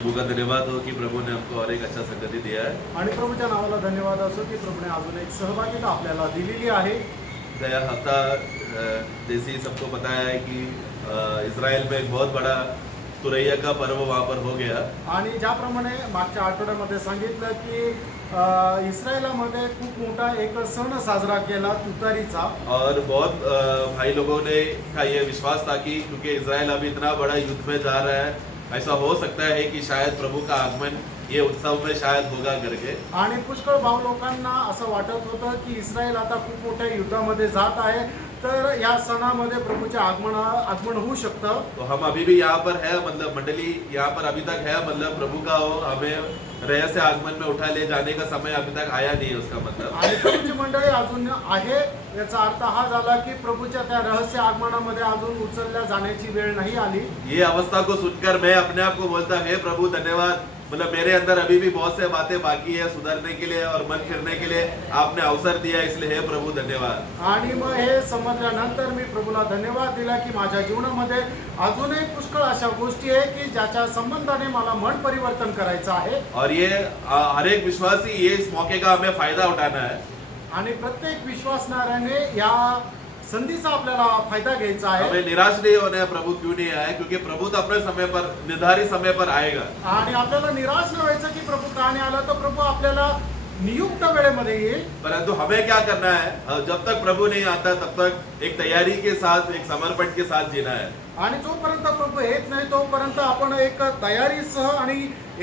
प्रभु का धन्यवाद हो कि प्रभु ने हमको और एक अच्छा संगति दिया है। आणि प्रभूच्या नावाला धन्यवाद असो की प्रभूने अजून एक सहभागिता आपल्याला दिलेली आहे। गया हफ्ता जैसे ही सबको पता है कि इज़राइल में एक बहुत बड़ा तुरैया का पर्व वहाँ पर हो गया। आणि ज्याप्रमाणे मागच्या आठवड्यामध्ये सांगितलं की इस्रायलामध्ये खूप मोठा एक सण साजरा केला तुतारीचा। और बहुत भाई लोगों ने का ये विश्वास था कि क्योंकि इज़राइल अभी इतना बड़ा युद्ध में जा रहा है, ऐसा हो सकता है कि शायद प्रभु का आगमन ये उत्सव में शायद होगा करके। आणि पुष्कळ भाव लोकांना असं वाटत होतं की इस्रायल आता खूप मोठ्या युद्धामध्ये जात आहे, तर या सणामध्ये प्रभूचे आगमन होऊ शकतं। तो हम अभी भी यहाँ पर है, मतलब मंडली यहाँ पर अभी तक है, मतलब प्रभु का हो हमें रहस्य आगमन में उठा ले जाने का समय अभी तक आया नहीं है, उसका मतलब। आणि प्रभूची मंडळी अजून आहे, याचा अर्थ हा झाला की प्रभूच्या त्या रहस्य आगमनामध्ये अजून उचलल्या जाण्याची वेळ नाही आली। ये अवस्था को सुनकर मैं अपने आप को बोलता हे प्रभु धन्यवाद, मतलब मेरे अंदर अभी भी बहुत से बातें बाकी है सुधरने के लिए और मन फिरने के लिए आपने अवसर दिया, इसलिए हे प्रभु धन्यवाद। आणि मग हे समजल्यानंतर मी प्रभूला धन्यवाद दिला की माझ्या जीवनामध्ये अजूनही पुष्कळ अशा गोष्टी आहे की ज्याच्या संबंधाने मला मन परिवर्तन करायचं आहे। और ये हर एक विश्वासी ये इस मौके का हमें फायदा उठाना है। आणि प्रत्येक विश्वासणाऱ्याने या संधीचा आपल्याला फायदा घ्यायचा आहे। हमें निराश नहीं होना है प्रभु क्यों नहीं आया, क्योंकि प्रभु तो अपने समय पर निर्धारित समय पर आएगा। आणि आपल्याला निराश न व्हायचं की प्रभू का नाही आला, तर प्रभू आपल्याला नियुक्त वेळेमध्ये येईल। परंतु हमें क्या करना है, जब तक प्रभु नहीं आता तब तक एक तैयारी के साथ एक समर्पण के साथ जीना है। आणि जोपर्यंत प्रभू येत नाही तोपर्यंत आपण एक तयारीसह आणि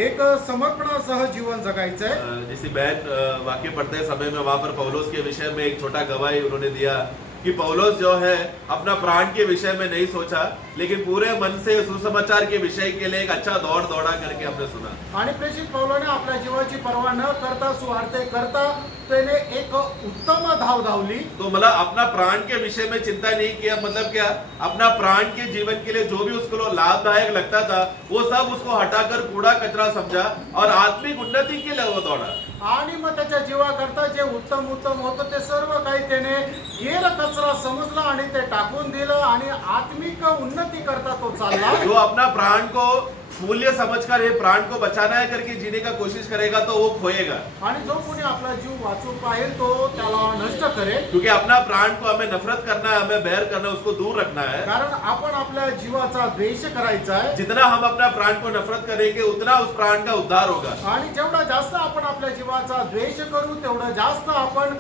एक समर्पणासह जीवन जगायचं आहे। जैसी बहन वाक्य पढ़ते समय में वहां पर पौलुस के विषय में एक छोटा गवाही उन्होंने दिया कि पौलुस जो है अपना प्राण के विषय में नहीं सोचा, लेकिन पूरे मन से सुसमाचार के विषय के लिए एक अच्छा दौड़ा करके हमने सुना। आणि प्रेषित पौलाने आपल्या जीवाची पर्वा न करता सुवार्ते करता त्याने एक उत्तम धाव धावली। तो मतलब अपना प्राण के विषय में चिंता नहीं किया, मतलब क्या अपना प्राण के जीवन के लिए जो भी उसको लाभदायक लगता था वो सब उसको हटाकर कूड़ा कचरा समझा और आत्मिक उन्नति के लिए वो दौड़ा। आणि मग त्याच्या जीवाकरता जे उत्तम होतं ते सर्व काही त्याने केर कचरा समजला आणि ते टाकून दिलं आणि आत्मिक उन्नती करता तो चालला। जो अपना प्राण को मूल्य समझकर ये प्राण को बचाना है करके जीने का कोशिश करेगा तो वो खोएगा। आणि जो कोणी आपला जीव वाचवू पाहिजे तो त्याला नष्ट करेल। क्योंकि अपना प्राण को हमें नफरत करना है, हमें बैर करना, उसको दूर रखना है। कारण आपण आपल्या जीवाचा द्वेष करायचा आहे। जितना हम अपना प्राण को नफरत करेंगे उतना उस प्राण का उद्धार होगा। आणि जेवढा जास्त आपण आपल्या जीवाचा द्वेष करू तेवढं जास्त आपण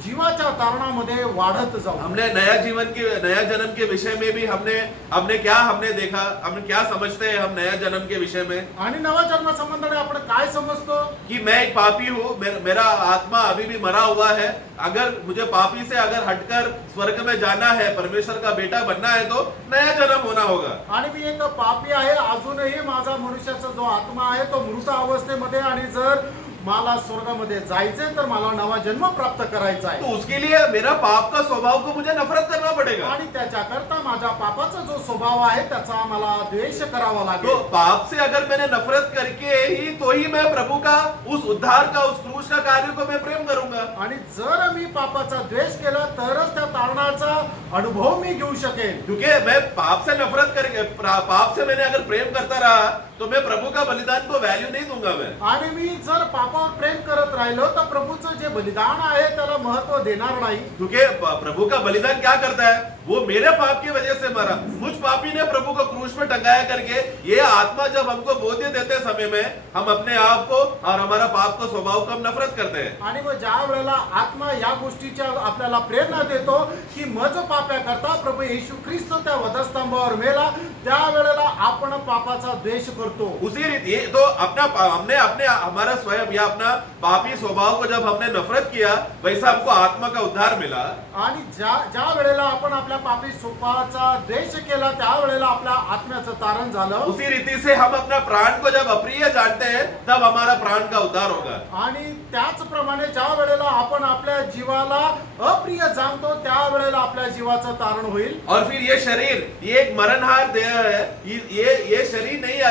जीवाच्या तारणामध्ये वाढत जाऊ। हमने नया जन्म के विषय में भी हमने देखा, हम क्या समझते हैं हम नया जन्म के विषय में। आणि नवा जन्म संबंधाने आपण काय समजतो कि मैं एक पापी हूँ, मेरा आत्मा अभी भी मरा हुआ है, अगर मुझे पापी से अगर हटकर स्वर्ग में जाना है, परमेश्वर का बेटा बनना है तो नया जन्म होना होगा। आणि मी एक पापी आहे, अजूनही माझा मनुष्याचा जो आत्मा आहे तो मृत अवस्थेमध्ये, आणि जर मला स्वर्गामध्ये जायचंय तर मला नवा जन्म प्राप्त करायचा आहे। तो उसके लिए मेरा पाप का स्वभाव को मुझे नफरत करना पड़ेगा। आणि त्याच्याकरता माझ्या पापाचा जो स्वभाव आहे त्याचा मला द्वेष करावा लागेल। तो पाप से अगर मैंने नफरत करके ही तो ही मैं प्रभु का उस उद्धार का उस क्रूस का कार्य को मैं प्रेम करूंगा। आणि जर मी पापाचा द्वेष केला तरच त्या तारणाचा अनुभव मी घेऊ शकेल। क्योंकि मैं पाप से नफरत करके पाप से मैंने अगर प्रेम करता रहा तो मैं प्रभु का बलिदान को वैल्यू नहीं दूंगा मैं। आणि मी जर पापावर प्रेम करत राहिलो तर प्रभूचं जे बलिदान आहे त्याला महत्व देणार नाही। क्योंकि प्रभु का बलिदान क्या करता है, वो मेरे पाप की वजह से मरा, मुझ पापी ने प्रभु को क्रूस में टंगाया करके ये आत्मा जब हमको बोध्य देते समय में हम अपने आप को और हमारा पाप को स्वभाव को हम नफरत करते हैं। आणि मग ज्या वेळेला आत्मा या गोष्टीच्या आपल्याला प्रेरणा देतो की मज पाप्या करता प्रभू येशू ख्रिस्त त्या वधस्तंभावर मेला, त्या वेळेला आपण पापाचा द्वेष करतो। उसी रीति तो हमने अपने हमारा स्वयं या अपना पापी स्वभाव को जब हमने नफरत किया वैसा हमको आत्मा का उद्धार मिला। आणि ज्या वेळेला आपण आपल्या पापी स्वभावाचा द्वेष केला त्या वेळेला आपल्या आत्म्याचं तारण झालं। उसी रीति से हम अपना प्राण को जब अप्रिय जान चाहते हैं तब हमारा प्राण का उद्धार होगा। आणि त्याचप्रमाणे ज्या वेळेला आपण आपल्या जीवाला अप्रिय जाणतो त्या वेळेला आपल्या जीवाचं तारण होईल. और फिर ये शरीर, ये एक मरणहार देह है, ये शरीर नहीं है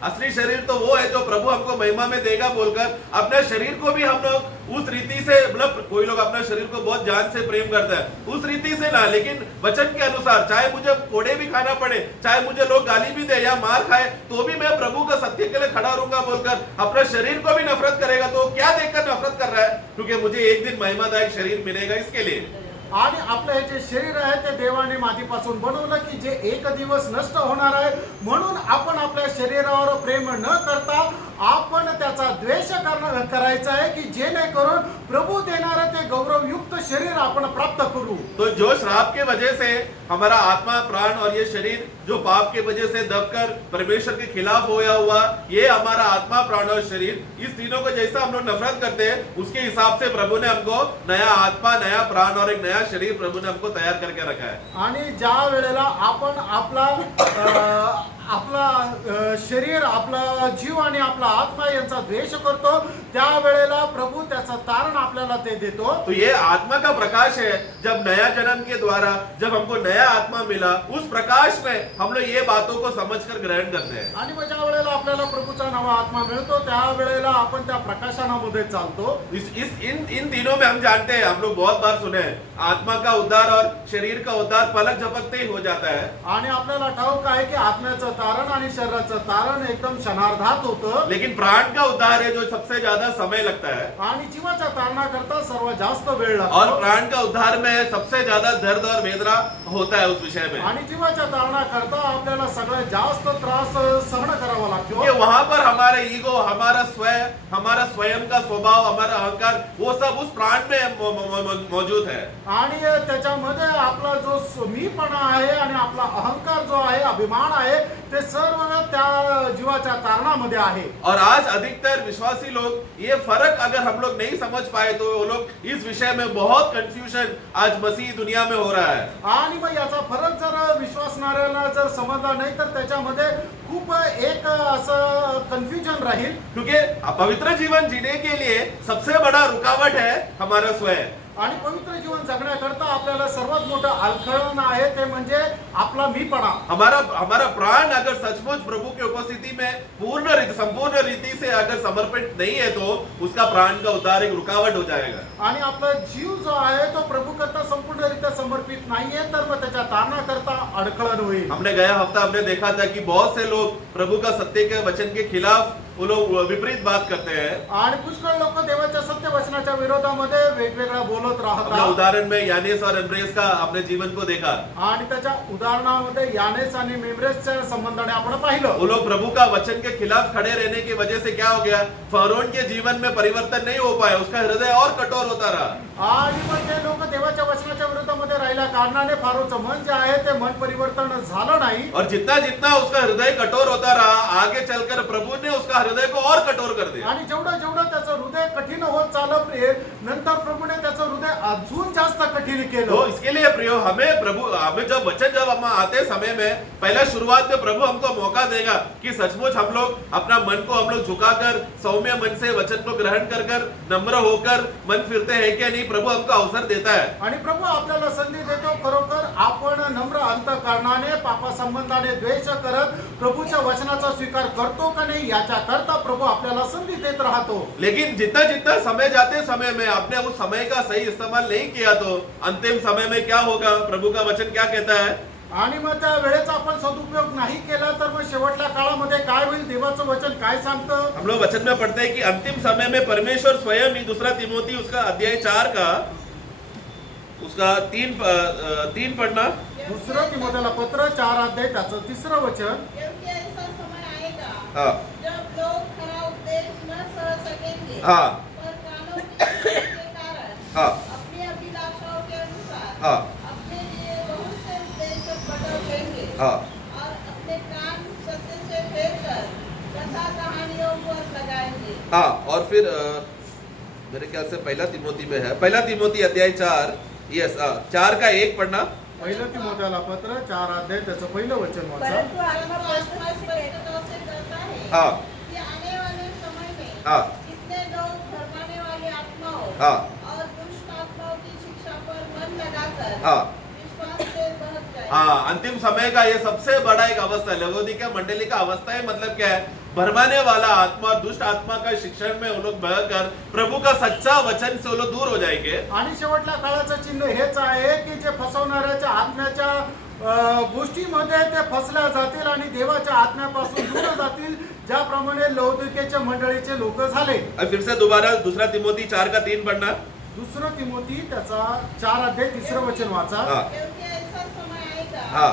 असली शरीर तो वो है जो प्रभु हमको महिमा में देगा बोलकर अपने शरीर को भी हम लोग उस रीति से, मतलब कोई लोग अपने शरीर को बहुत जान से प्रेम करता है, उस रीति से ना, लेकिन वचन के अनुसार, चाहे मुझे कोड़े भी खाना पड़े, चाहे मुझे लोग गाली भी दे या मार खाए, तो भी मैं प्रभु का सत्य के लिए खड़ा रहूंगा बोलकर अपने शरीर को भी नफरत करेगा. तो क्या देखकर नफरत कर रहा है? क्योंकि मुझे एक दिन महिमादायक शरीर मिलेगा इसके लिए. आणि आपलं हे जे शरीर आहे ते देवाने मातीपासून बनवलं की जे एक दिवस नष्ट होणार आहे. म्हणून आपण आपल्या शरीरावर प्रेम न करता आपण त्याचा द्वेष करायचा आहे की जेणेकरून प्रभू देणारे ते गौरवयुक्त शरीर आपण प्राप्त करू. तो जो श्राप के वजह से हमारा आत्मा, प्राण और ये शरीर जो पाप के वजह से दबकर परमेश्वर के खिलाफ होया हुआ, ये हमारा आत्मा, प्राण और शरीर, इस तीनों को जैसा हम लोग नफरत करते हैं उसके हिसाब से प्रभु ने हमको नया आत्मा, नया प्राण और एक नया शरीर प्रभु ने हमको तैयार करके रखा है. आणि ज्या वेळेला आपण आपला शरीर, आपला जीव आणि आपला आत्मा यांचा द्वेष करतो त्या वेळेला प्रभु त्याचं तारण आपल्याला ते देतो. तो ये आत्मा का प्रकाश है. जब नया जन्म के द्वारा जब हमको नया आत्मा मिला, उस प्रकाश में हम लोग ये बातों को समझकर ग्रहण करते हैं. आणि मग ज्या वेळेला आपल्याला प्रभूचा नवा आत्मा मिळतो त्या वेळेला आपण त्या प्रकाशनामध्ये चालतो. इन दिनों में हम जानते हैं, हम लोग बहुत बार सुने हैं, आत्मा का उद्धार और शरीर का उद्धार पलक झपकते ही हो जाता है. आणि आपल्याला ठाऊक आहे की आत्म्याचं तारण आणि शरीराचं तारण एकदम क्षणार्धात होतं. लेकिन प्राण का उद्धार है जो सबसे ज्यादा समय लगता है. आणि जीवाच्या तारणाकरता सर्वात जास्त वेळ लागतो. और प्राण का उद्धार में सबसे ज्यादा दर्द और वेदना होता है उस विषय में. आणि जीवाच्या तारणाकरता आपल्याला सगळ्यात जास्त त्रास सहन करावा लागतो. क्योंकि वहां पर हमारे ईगो, हमारा स्वयं का स्वभाव, हमारा अहंकार, वो सब उस प्राण में मौजूद है. आणि त्याच्यामध्ये आपला जो मीपणा आहे आणि आपला अहंकार जो आहे, अभिमान आहे, ते सर्व त्या जीवाच्या तारणामध्ये आहे. और आज अधिकतर विश्वासी लोग ये फर्क अगर हम लोग नहीं समझ पाए तो वो लोग इस विषय में बहुत कंफ्यूजन आज मसीह दुनिया में हो रहा है. आणि मग याचा फरक जर विश्वासणाऱ्याला जर समजला नाही तर त्याच्यामध्ये खूप एक असं कन्फ्युजन राहील. क्योंकि पवित्र जीवन जीने के लिए सबसे बड़ा रुकावट है हमारा स्वयं. आणि पवित्र जीवन जगण्याकरता आपल्याला सर्वात मोठं अडखळण आहे ते म्हणजे आपला मीपणा. हमारा प्राण अगर सचमुच प्रभु की उपस्थिति में संपूर्ण रीति से अगर समर्पित नहीं है तो उसका प्राण का उद्धार एक रुकावट हो जाएगा. आणि आपला जीव जो आहे तो प्रभु करता संपूर्णरित्या समर्पित नाहीये तर मग त्याच्या तारणाकरता अडखळण होईल. हमने गया हफ्ता हमने देखा था कि बहुत से लोग प्रभु का सत्य के वचन के खिलाफ वो लोग विपरीत बात करते हैं. आणि पुष्कळ लोक देवाच्या सत्य वचनाच्या विरोधामध्ये वेगवेगळा बोलत राहतात. उदाहरण में यानेस और एम्ब्रेस का अपने जीवन को देखा. आणि त्याच्या उदाहरणामध्ये यानेस आणि मेम्ब्रेसच्या संबंधाने आपण पाहिलं. वो लोग प्रभु का वचन के खिलाफ खड़े रहने की वजह से क्या हो गया, फरोन के जीवन में परिवर्तन नहीं हो पाया, उसका हृदय और कठोर होता रहा. आणि मग ते लोक देवाच्या वचनाच्या विरोधामध्ये राहिल्या कारणाने फारोचं मन जे आहे ते मन परिवर्तन झालं नाही. और जितना जितना उसका हृदय कठोर होता रहा, आगे चलकर प्रभु ने उसका हृदय को और कठोर कर दिया. आणि जेवढं जेवढं त्याचं हृदय कठीण होत चाललं नंतर प्रभूने त्याचं हृदय अजून जास्त कठीण केलं. तो इसके लिए प्रियो हमें जब हम आते समय में पहला शुरुआत में प्रभु हमको मौका देगा कि सचमुच हम लोग अपना मन को हम लोग झुकाकर सौम्य मन से वचन को ग्रहण कर नम्र होकर मन फिरते हैं कि नहीं, प्रभु हमको अवसर देता है. आणि प्रभू आपल्याला संधी देतो खरोखर आपण नम्र अंतःकरणाने पापा संबंधाने द्वेष करत प्रभूच्या वचनाचा स्वीकार करतो का नाही याच्या करता प्रभू आपल्याला संधी देत राहतो. लेकिन जितना समय जाते समय में आपने उस समय का सही इस्तेमाल नहीं किया तो अंतिम समय में क्या होगा, प्रभु का वचन क्या कहता है. आणि मग त्या वेळेचा आपण सदुपयोग नाही केला तर मग शेवटच्या काळामध्ये काय होईल, देवाचं वचन काय सांगतं. हम लोग वचन में पढ़ते हैं कि अंतिम समय में परमेश्वर स्वयं ही, दूसरा तिमोथी उसका अध्याय 4 का उसका 3 पढ़ना. दुसरं तिमोथेला पत्र 4 अध्याय त्याचं 3रं वचन. क्योंकि ऐसा समय आएगा हाँ जब लोग खरा उपदेश न सह सकेंगे, हाँ पर कानों के कारण हाँ अपनी अभिलाषाओं के अनुसार हाँ अपने लिए बहुत से उपदेश बटोर लेंगे हाँ और अपने कान सत्य से फेरकर कथा कहानियों पर लगाएंगे. हाँ. और फिर मेरे ख्याल से पहला तिमोथी में है, पहला तिमोथी अध्याय 4, यस 4 का 1 पढ़ना. पहिलं तिमोथेला पत्र 4 अध्याय त्याचं पहिलं वचन वाचा. परंतु आत्मा स्पष्टता से कहता है हाँ कि आने हाँ कितने लोग भरमाने वाली आत्माओं हाँ और दुष्ट आत्माओं की शिक्षा पर मन लगाकर हाँ विश्वास से बहक गए। हाँ, अंतिम समय का ये सबसे बड़ा एक अवस्था है। लवोदिकिया मंडली का अवस्था है, मतलब क्या है? भरमाने वाला आत्मा, दुष्ट आत्मा का शिक्षण में वो लोग बहकर प्रभु का सच्चा वचन से वो लोग दूर हो जाएंगे। आणि शेवटल्या काळाचं चिन्ह हेच आहे की जे फसवणाऱ्याच्या आत्म्याच्या गोष्टीमध्ये ते फसल्या जातील आणि देवाच्या आत्म्यापासून दूर जातील, ज्याप्रमाणे लौकिकेच्या मंडळीचे लोक झाले. अब फिर से दोबारा दूसरा तिमोथी 4:3 पढ़ना। दुसरं तिमोथी त्याचा 4 वचन वाचा. हाँ क्योंकि ऐसा समय आएगा हाँ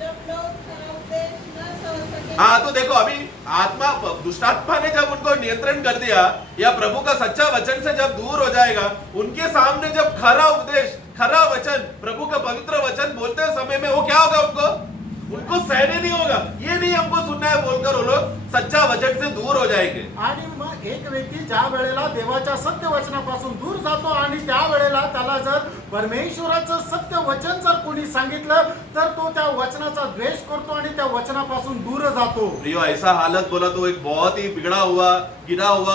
जब लोग खरा उपदेश न समझ सकेंगे। हाँ, तो देखो अभी आत्मा, दुष्टात्मा ने जब उनको नियंत्रण कर दिया या प्रभु का सच्चा वचन से जब दूर हो जाएगा, उनके सामने जब खरा उपदेश, खरा वचन, प्रभु का पवित्र वचन बोलते समय में वो क्या होगा? उनको सहने नहीं होगा, ये नहीं हमको सुनना है बोलकर वो लोग सच्चा वचन से दूर हो जाएंगे। आणि मग एक व्यक्ती ज्या वेळेला देवाच्या सत्य वचनापासून दूर जातो आणि त्या वेळेला त्याला जर परमेश्वराचं सत्य वचन जर कोणी सांगितलं तर तो त्या वचनाचा द्वेष करतो आणि त्या वचनापासून दूर जातो. प्रियो, ऐसा हालत बोला तो एक बहुत ही बिगड़ा हुआ, गिरा हुआ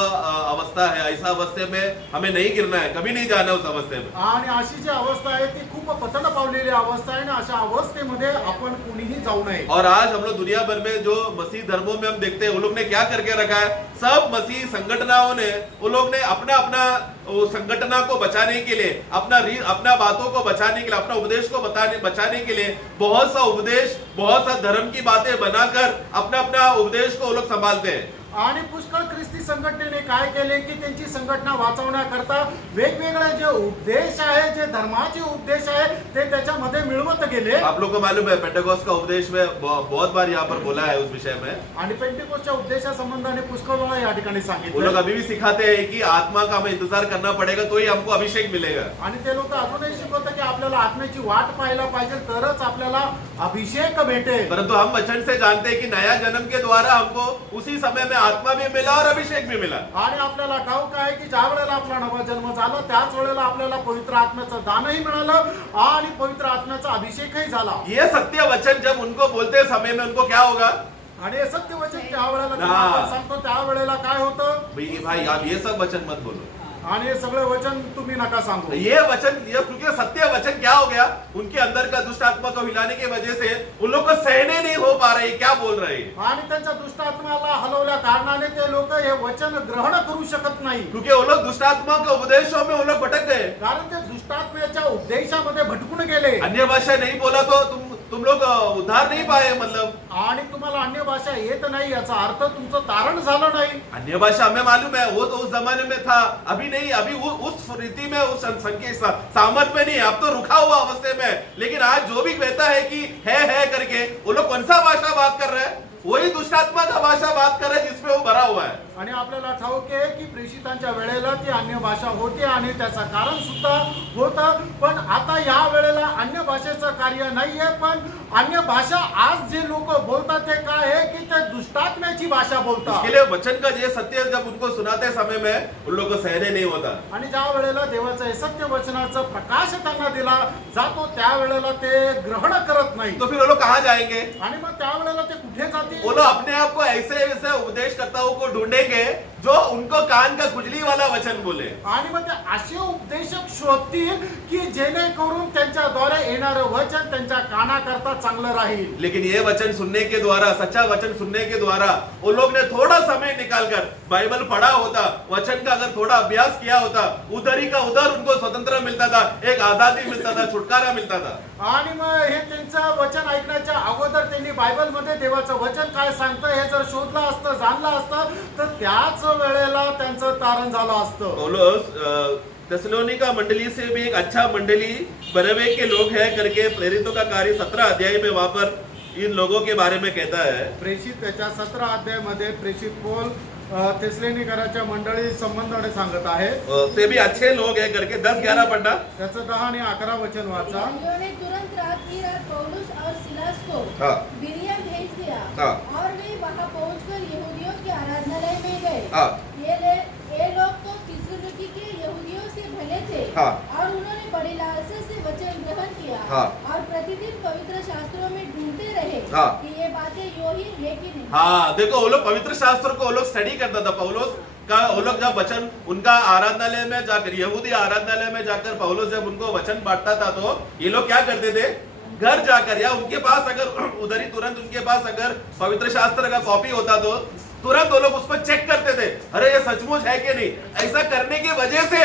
अवस्था है। ऐसा अवस्थे में हमें नहीं गिरना है, कभी नहीं जाना उस अवस्थे में। आणि अशी जी अवस्था आहे ती खूप पतन पावलेली अवस्था आहे आणि अशा अवस्थेमध्ये आपण कोणीही जाऊ नये. और आज हम लोग दुनिया भर में जो मसीह धर्मों में हम देखते हैं, वो लोग ने क्या करके रखा है? सब मसीह संगठनाओं ने, वो लोग ने अपना अपना वो संगठना को बचाने के लिए, अपना बातों को बचाने के लिए, अपना उपदेश को बचाने के लिए बहुत सा उपदेश, बहुत सा धर्म की बातें बनाकर अपना अपना उपदेश को वो लोग संभालते हैं। आणि पुष्कळ ख्रिस्ती संघटनेने काय केले की त्यांची संघटना वाचवण्याकरता वेगवेगळे जे उपदेश आहे, जे धर्माचे उपदेश आहे ते त्याच्यामध्ये मिळवत गेले. आप लोग को मालूम है पेंटेकोस्ट का उपदेश में बहुत बार यहाँ पर बोला है उस विषय में। आणि पेंटेकोस्टच्या उपदेशा संबंधाने पुष्कळ वेळा या ठिकाणी वो लोग सांगितलं. अभी भी सिखाते हैं कि आत्मा का हमें इंतजार करना पड़ेगा तो ही हमको अभिषेक मिलेगा। आणि ते लोक अजूनही शिकवतात की आपल्याला आत्म्याची वाट पाहायला पाहिजे, तरच आपल्याला अभिषेक भेटेल. परंतु हम वचन से जानते हैं कि नया जन्म के द्वारा हमको उसी समय में आत्मा भी मिला और अभिषेक भी मिला। आणि आपल्याला ठाऊक आहे की ज्या वेळेला आपला नवा जन्म झाला त्याच वेळेला आपल्याला पवित्र आत्म्याचं दानही मिळालं आणि पवित्र आत्म्याचा अभिषेकही झाला. ये सत्य वचन जब उनको बोलते समय में उनको क्या होगा? आणि हे सत्य वचन त्या वेळेला हा. जेव्हा आपण सांगतो त्या वेळेला काय होतं? भाई आप ये सब वचन मत बोलो। आणि हे सगळे वचन तुम्ही नका सांगू. ये वचन, ये क्योंकि सत्य वचन क्या हो गया? उनके अंदर का दुष्ट आत्मा को हिलाने की वजह से उन लोग को सहने नहीं हो पा रहे, क्या बोल रहे हैं? आणि त्यांच्या दुष्ट आत्म्याला हलवल्या कारणाने ते लोक हे वचन ग्रहण करू शकत नाही. क्योंकि वो लोग दुष्ट आत्मा के उपदेशों में वो लोग भटक गए। कारण ते दुष्टात्म्याच्या उपदेशामध्ये भटकून गेले. अन्य भाषा नहीं बोला तो तुम लोग उद्धार नहीं पाए, मतलब आणि तुम्हाला अन्य भाषा येत नाही याचा अर्थ तुमचं तारण झालं नाही. अन्य भाषा हमें मालूम है, वो तो उस जमाने में था, अभी नहीं, अभी उस रीति में, उस संख्या सामर्थ में नहीं, अब तो रुका हुआ अवस्थे में। लेकिन आज जो भी कहता है कि है करके, वो लोग कौन सा भाषा बात कर रहे हैं? वही दुष्टात्मा का भाषा बात कर रहे हैं जिसमें वो भरा हुआ है। आणि आपल्याला ठाऊक आहे की प्रेषितांच्या वेळेला ती अन्य भाषा होती आणि त्याचं कारण सुद्धा होतं, पण आता या वेळेला अन्य भाषेचं कार्य नाहीये, पण अन्य भाषा आज जे लोक बोलतात ते काय आहे की ते दुष्टात्म्याची भाषा बोलतात. इसके लिए वचन का ये सत्य जब उनको सुनाते समय में उन लोगों को सहने नहीं होता। आणि ज्या वेळेला देवाचं हे सत्य वचनाचं प्रकाश त्यांना दिला जातो त्या वेळेला ते ग्रहण करत नाही. तो फिर वो लोग कहाँ जाएंगे? आणि मग त्या वेळेला ते कुठे जातील? वो लोग अपने आप को ऐसे उपदेशकर्ताओं को ढूंढेंगे जो उनको कान का खुजली वाला वचन बोले। आणि मग ते असे उपदेशक शोधतील की जेणेकरून त्यांच्याद्वारे येणारं वचन त्यांच्या कानाकरता चांगलं राहील. लेकिन ये वचन सुनने के द्वारा, सच्चा वचन सुनने के द्वारा वो लोग ने थोड़ा समय निकालकर बाइबल पढ़ा होता, वचन का अगर थोड़ा अभ्यास किया होता, उधर ही का उधर उनको स्वतंत्र मिलता था, एक आजादी मिलता था, छुटकारा मिलता था। आणि मग हे त्यांचं वचन ऐकण्याच्या अगोदर त्यांनी बायबलमध्ये देवाचं वचन काय सांगतं हे जर शोधलं असतं, जाणलं असतं, तर त्याच वेळेला त्यांचं तारण झालं असतं. पौलुस थिस्सलुनीका मंडली से भी एक अच्छा मंडली बरवे के लोग हैं करके प्रेरितों का कार्य 17 अध्याय में वहां पर इन लोगों के बारे में कहता है। प्रेषित त्याच्या 17 अध्यायामध्ये प्रेषित पौल थिस्सलुनीकराच्या मंडळी संबंधाने सांगत आहे. से भी अच्छे लोग हैं करके 10-11 पढ़ना। त्याचं 10 आणि 11 वचन वाचा. उन्होंने तुरंत रात ही रात पौलुस और सिलास को हाँ। बिरिया भेज दिया हाँ। और वे वहां पहुंचकर यहूदियों के आराधनालय में गए। हाँ। ये लोग तो थिस्सलुनीकी के यहूदियों से भले थे। हाँ। और उन्होंने बड़ी लालसा से वचन ग्रहण किया। हाँ। और प्रतिदिन पवित्र शास्त्रों में ढूंढते रहे हाँ। कि ये बातें यो ही है कि नहीं। हाँ, देखो वो लोग पवित्र शास्त्र को वो लोग स्टडी करता था। पौलुस का वो लोग जब वचन उनका आराधनालय में जाकर, यहूदी आराधनालय में जाकर पौलुस जब उनको वचन बांटता था तो ये लोग क्या करते थे, घर जाकर या उनके पास अगर उधर ही तुरंत उनके पास अगर पवित्र शास्त्र का कॉपी होता तो तुरंत वो लोग उस पर चेक करते थे, अरे ये सचमुच है कि नहीं। ऐसा करने की वजह से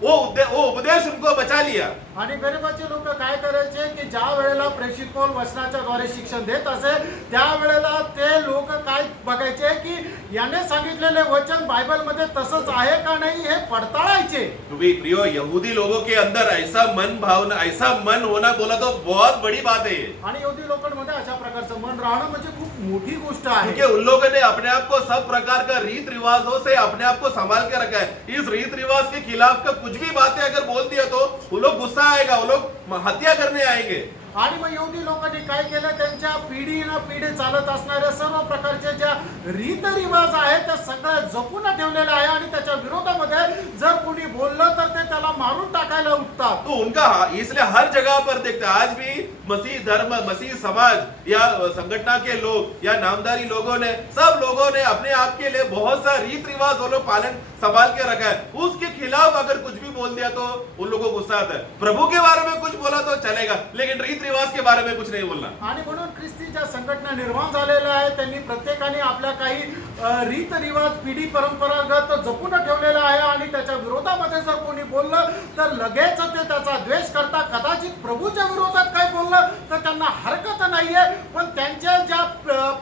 वो उपदेश उनको बचा लिया। आणि गरीबाचे लोक काय करायचे की ज्या वेळेला प्रेषित पौल वचनाच्या द्वारे शिक्षण देत असे त्यावेळेला ते लोक काय बघायचे की याने सांगितलेले वचन बायबल मध्ये तसंच आहे का नाही हे पडताळायचे। क्योंकि प्रियो यहूदी लोगों के अंदर ऐसा मन भावना, ऐसा मन होना बोला तो बहुत बड़ी बात है। आणि यहूदी लोकांमध्ये अशा प्रकारचं मन राहणं म्हणजे खूप मोठी गोष्ट आहे। क्योंकि उन लोगों ने अपने आप को सब प्रकार का रीत रिवाजों से अपने आप को संभाल के रखा है। इस रीत रिवाज के खिलाफ का कुछ भी बातें अगर बोल दिया तो वो लोग गुस्सा आएगा, वो लोग हत्या करने आएंगे। आणि मग यहूदी लोकांनी काय केलं, त्यांच्या पिढी ना पिढी चालत असणाऱ्या सर्व प्रकारचे ज्या रीतरिवाज आहेत त्या सगळ्या जपून ठेवलेल्या आहे आणि त्याच्या विरोधामध्ये जर कोणी बोललं तर ते त्याला मारून टाकायला उठतात। तो उनका इसलिए हर जगह पर देखते हैं, आज भी मसीह धर्म, मसीह समाज या संगठना के लोग या नामधारी लोगों ने, सब लोगों ने अपने आप के लिए बहुत सा रीत रिवाज वो लोग पालन संभाल के रखा है। उसके खिलाफ अगर कुछ भी बोल दिया तो उन लोगों को गुस्सा आता है। प्रभु के बारे में कुछ बोला तो चलेगा, लेकिन रीत रिवाज के बारे में कुछ नहीं बोलना। आणि म्हणून ख्रिस्ती ज्या संघटना निर्माण झालेल्या आहेत त्यांनी प्रत्येकाने आपल्या काही रीत रिवाज पिढी परंपरागत जपून ठेवलेला आहे आणि त्याच्या विरोधामध्ये जर कोणी बोललं तर लगेच ते त्याचा द्वेष करता। कदाचित प्रभूच्या विरोधात काय बोललं तर त्यांना हरकत नाहीये, पण त्यांच्या ज्या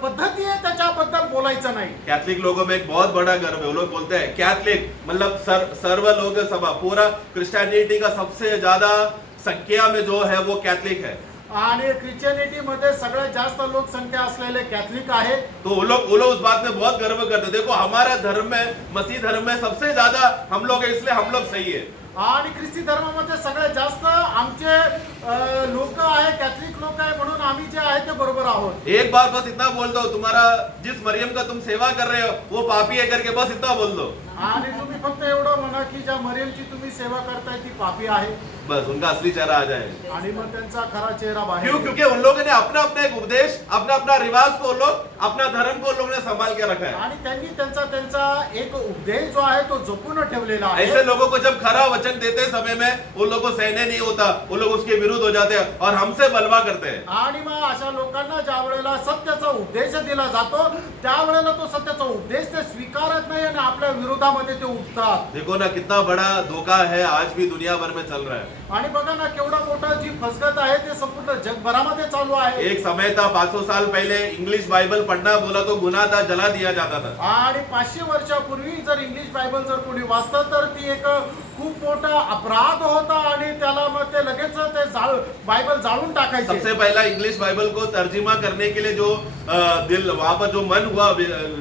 पद्धती आहे त्याच्याबद्दल बोलायचं नाही। कैथलिक लोगों में एक बहुत बड़ा गर्व है, वो लोग बोलते हैं कैथलिक मतलब सर्व लोग सभा, पूरा क्रिश्चियनिटी का सबसे ज्यादा संख्या में जो है वो कैथलिक है। आणि ख्रिश्चनिटी मध्ये सगळ्यात जास्त लोकसंख्या असलेले कैथलिक आहे। तो वो लोग उस बात में बहुत गर्व करते, देखो हमारा धर्म में, मसीह धर्म में सबसे ज्यादा हम लोग है, इसलिए हम लोग सही है। आणि ख्रिस्ती धर्मामध्ये सगळ्यात जास्त आमचे लोक आहे, कैथलिक लोक आहे, म्हणून आम्ही जे आहे ते बरोबर आहोत। एक बार बस इतना बोल दो, तुम्हारा जिस मरियम का तुम सेवा कर रहे हो वो पापी है करके बस इतना बोल दो। आणि तुम्ही फक्त एवढं म्हणा की ज्या मरियमची तुम्ही सेवा करताय ती पापी आहे, बस उनका असली चेहरा आ जाए। आणि मग त्यांचा खरा चेहरा बाहेर। क्यों? क्योंकि उन लोगों ने अपना अपना एक उपदेश, अपना अपना रिवाज को लोग, अपना धर्म को लोगों ने संभाल के रखा है। आणि त्यांनी त्यांचा एक उपदेश जो आहे तो जपून ठेवलेला आहे। ऐसे लोगों को जब खरा वचन देते समय में उन लोगों को सहने नहीं होता, वो लोग उसके विरुद्ध हो जाते हैं और हमसे बलवा करते हैं। आणि मग अशा लोकांना ज्या वेळेला सत्याचा उपदेश दिला जातो त्यावेळेला तो सत्याचा उपदेश ते स्वीकारत नाही आणि आपल्या विरोधामध्ये ते उठतात। देखो ना कितना बड़ा धोखा है आज भी दुनिया भर में चल रहा है। आणि बघा ना केवढा मोठा जी फसगत आहे ते संपूर्ण जगभरामध्ये चालू आहे। एक समय था 500 साल पहले इंग्लिश बाइबल पढ़ना बोला तो गुनाह था, जला दिया जाता था। आणि 500 वर्षापूर्वी जर इंग्लिश बायबल जर कोणी वाचतं तर ती एक खूप मोठा अपराध होता आणि त्याला मग ते लगेच ते बायबल जाळून टाकायचे। सबसे पहला इंग्लिश बाइबल को तर्जुमा करने के लिए जो दिल वहां पर जो मन हुआ,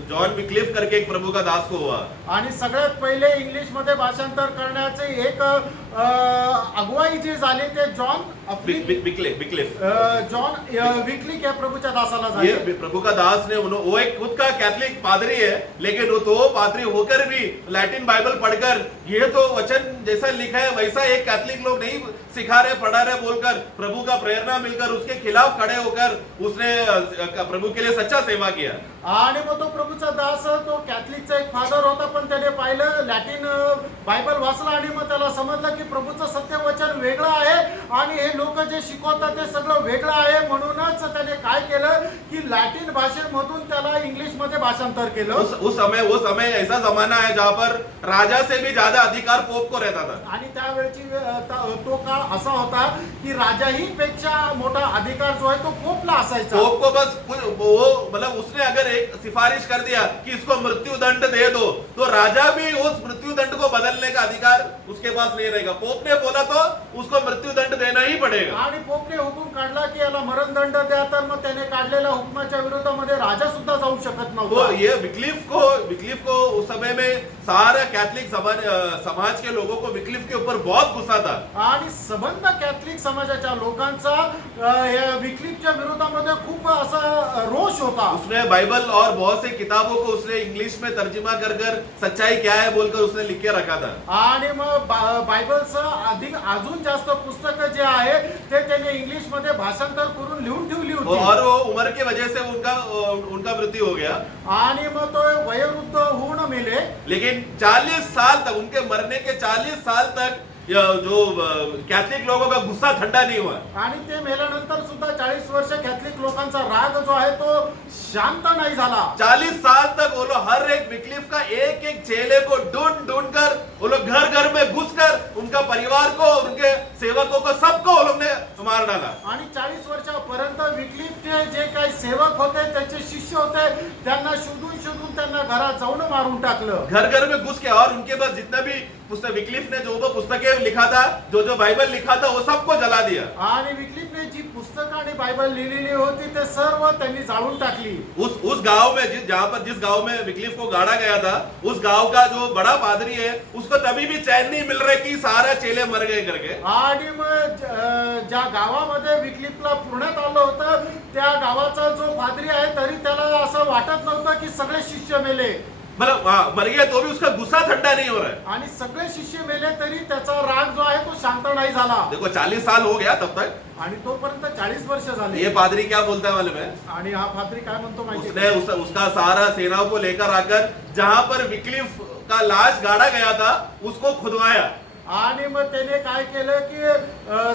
जॉन विक्लिफ करके एक प्रभु का दास को हुआ। आणि सगळ्यात पहिले इंग्लिश मध्ये भाषांतर करण्याचे एक अगुवाई जी झाली ते जॉन विक्लिफ जॉन विक्लिफ या प्रभुच्या दासाला झाली। ये प्रभु का दास ने वो एक खुद का कैथलिक पादरी है, लेकिन वो तो पादरी होकर भी लैटिन बाइबल पढ़कर ये तो वचन जैसा लिखा है वैसा एक कैथलिक लोग नहीं सिखा रहे, पढ़ा रहे बोलकर प्रभु का प्रेरणा मिलकर उसके खिलाफ खड़े होकर उसने प्रभु के लिए सच्चा सेवा किया। आणि मग तो प्रभूचा दास तो कॅथलिकचा एक फादर होता, पण त्याने पाहिलं लॅटिन बायबल वाचला आणि मग त्याला समजलं की प्रभूचं सत्य वचन वेगळं आहे आणि हे लोक जे शिकवतात ते सगळं वेगळं आहे। म्हणूनच त्याने काय केलं की लॅटिन भाषेमधून त्याला इंग्लिश मध्ये भाषांतर केलं। उस समय ऐसा जमाना है जहाँ पर राजा से भी ज्यादा अधिकार पोप को रहता था। आणि त्यावेळची तो काळ असा होता की राजाही पेक्षा मोठा अधिकार जो आहे तो पोपला असायचा। पोप को बस वो मतलब उसने अगर एक सिफारिश कर दिया कि इसको मृत्यु दंड दे दो तो राजा भी उस मृत्यु दंड को बदलने का अधिकार उसके पास नहीं रहेगा। पोप ने बोला तो उसको मृत्यू दंड देना ही पड़ेगा। आणि पोपने हुकूम काढला की याला मरण दंड द्या, तर मग त्याने काढलेल्या हुकुमाच्या विरोधामध्ये राजा सुद्धा जाऊ शकत नव्हता। तो ये विक्लिफ को उस समय में सारा कैथलिक समाज के लोगों को विक्लिफ के ऊपर बहुत गुस्सा था। आणि संबंध कैथलिक समाजाच्या लोकांचा विक्लिफच्या विरोधामध्ये खूप असा रोष होता। उसने बाइबल और बहुत से किताबों को उसने इंग्लिश में तर्जुमा कर सच्चाई क्या है बोलकर उसने लिख के रखा था। आणि मग बायबलचं अधिक अजून जास्त पुस्तकं जे आहे ते त्याने इंग्लिश मध्ये भाषांतर करून लिहून ठेवली होती। और वो उम्र की वजह से उनका मृत्यू हो गया। आणि मग तो वयोवृद्ध होऊन मेले। केले. लेकिन 40 साल तक, उनके मरने के 40 साल तक जो कैथलिक लोगों का गुस्सा ठंडा नहीं हुआ. आणि ते मेल्यानंतर सुद्धा 40 वर्ष कॅथलिक लोकांचा राग जो आहे तो शांत नाही झाला. 40 साल तक वो लोग हर एक विक्लिफ का एक एक चेले को ढूंढ ढूंढ कर वो लोग घर घर में घुसकर उनका परिवार को, उनके सेवकों को, सबको वो लोग ने मार डाला. आणि 40 वर्षापर्यंत विक्लिफचे जे काही सेवक होते, त्याचे शिष्य होते, त्यांना शोधून शोधून त्यांना घरात जाऊन मारून टाकलं. घर घर में घुस के, और उनके पास जितना भी पुस्तक, विक्लिफ ने जो वो पुस्तकें लिखा था, जो बाइबल लिखा था, वो सबको जला दिया. आणि विक्लिफने जी पुस्तकं आणि बायबल लिहिलेली होती ते सर्व त्यांनी जाळून टाकली. उस गांव में जिस गांव में विक्लिफ को गाड़ा गया था, उस गांव का जो बड़ा पादरी है, उसको तभी भी चैन नहीं मिल रहा कि सारा चेले मर गए करके. आणि मग ज्या गावामध्ये विक्लिफला पुरण्यात आलं होतं, त्या गावाचा जो पादरी आहे तरी त्याला असं वाटत नव्हतं की सगळे शिष्य मेले. मतलब मर गया तो भी उसका गुस्सा ठंडा नहीं हो रहा है. आणि सगळे शिष्य मेले तरी त्याचा राग जो आहे तो शांत नाही झाला. देखो 40 साल हो गया तब तक. आणि तोपर्यंत 40 वर्ष ये झाले. पादरी क्या बोलता है मालूम है? आणि हा पादरी काय म्हणतो माहिती उसने उसका सारा सेनाओं को लेकर आकर जहां पर विक्लिफ का लाश गाड़ा गया था, उसको खुदवाया. आणि मग त्याने काय केलं की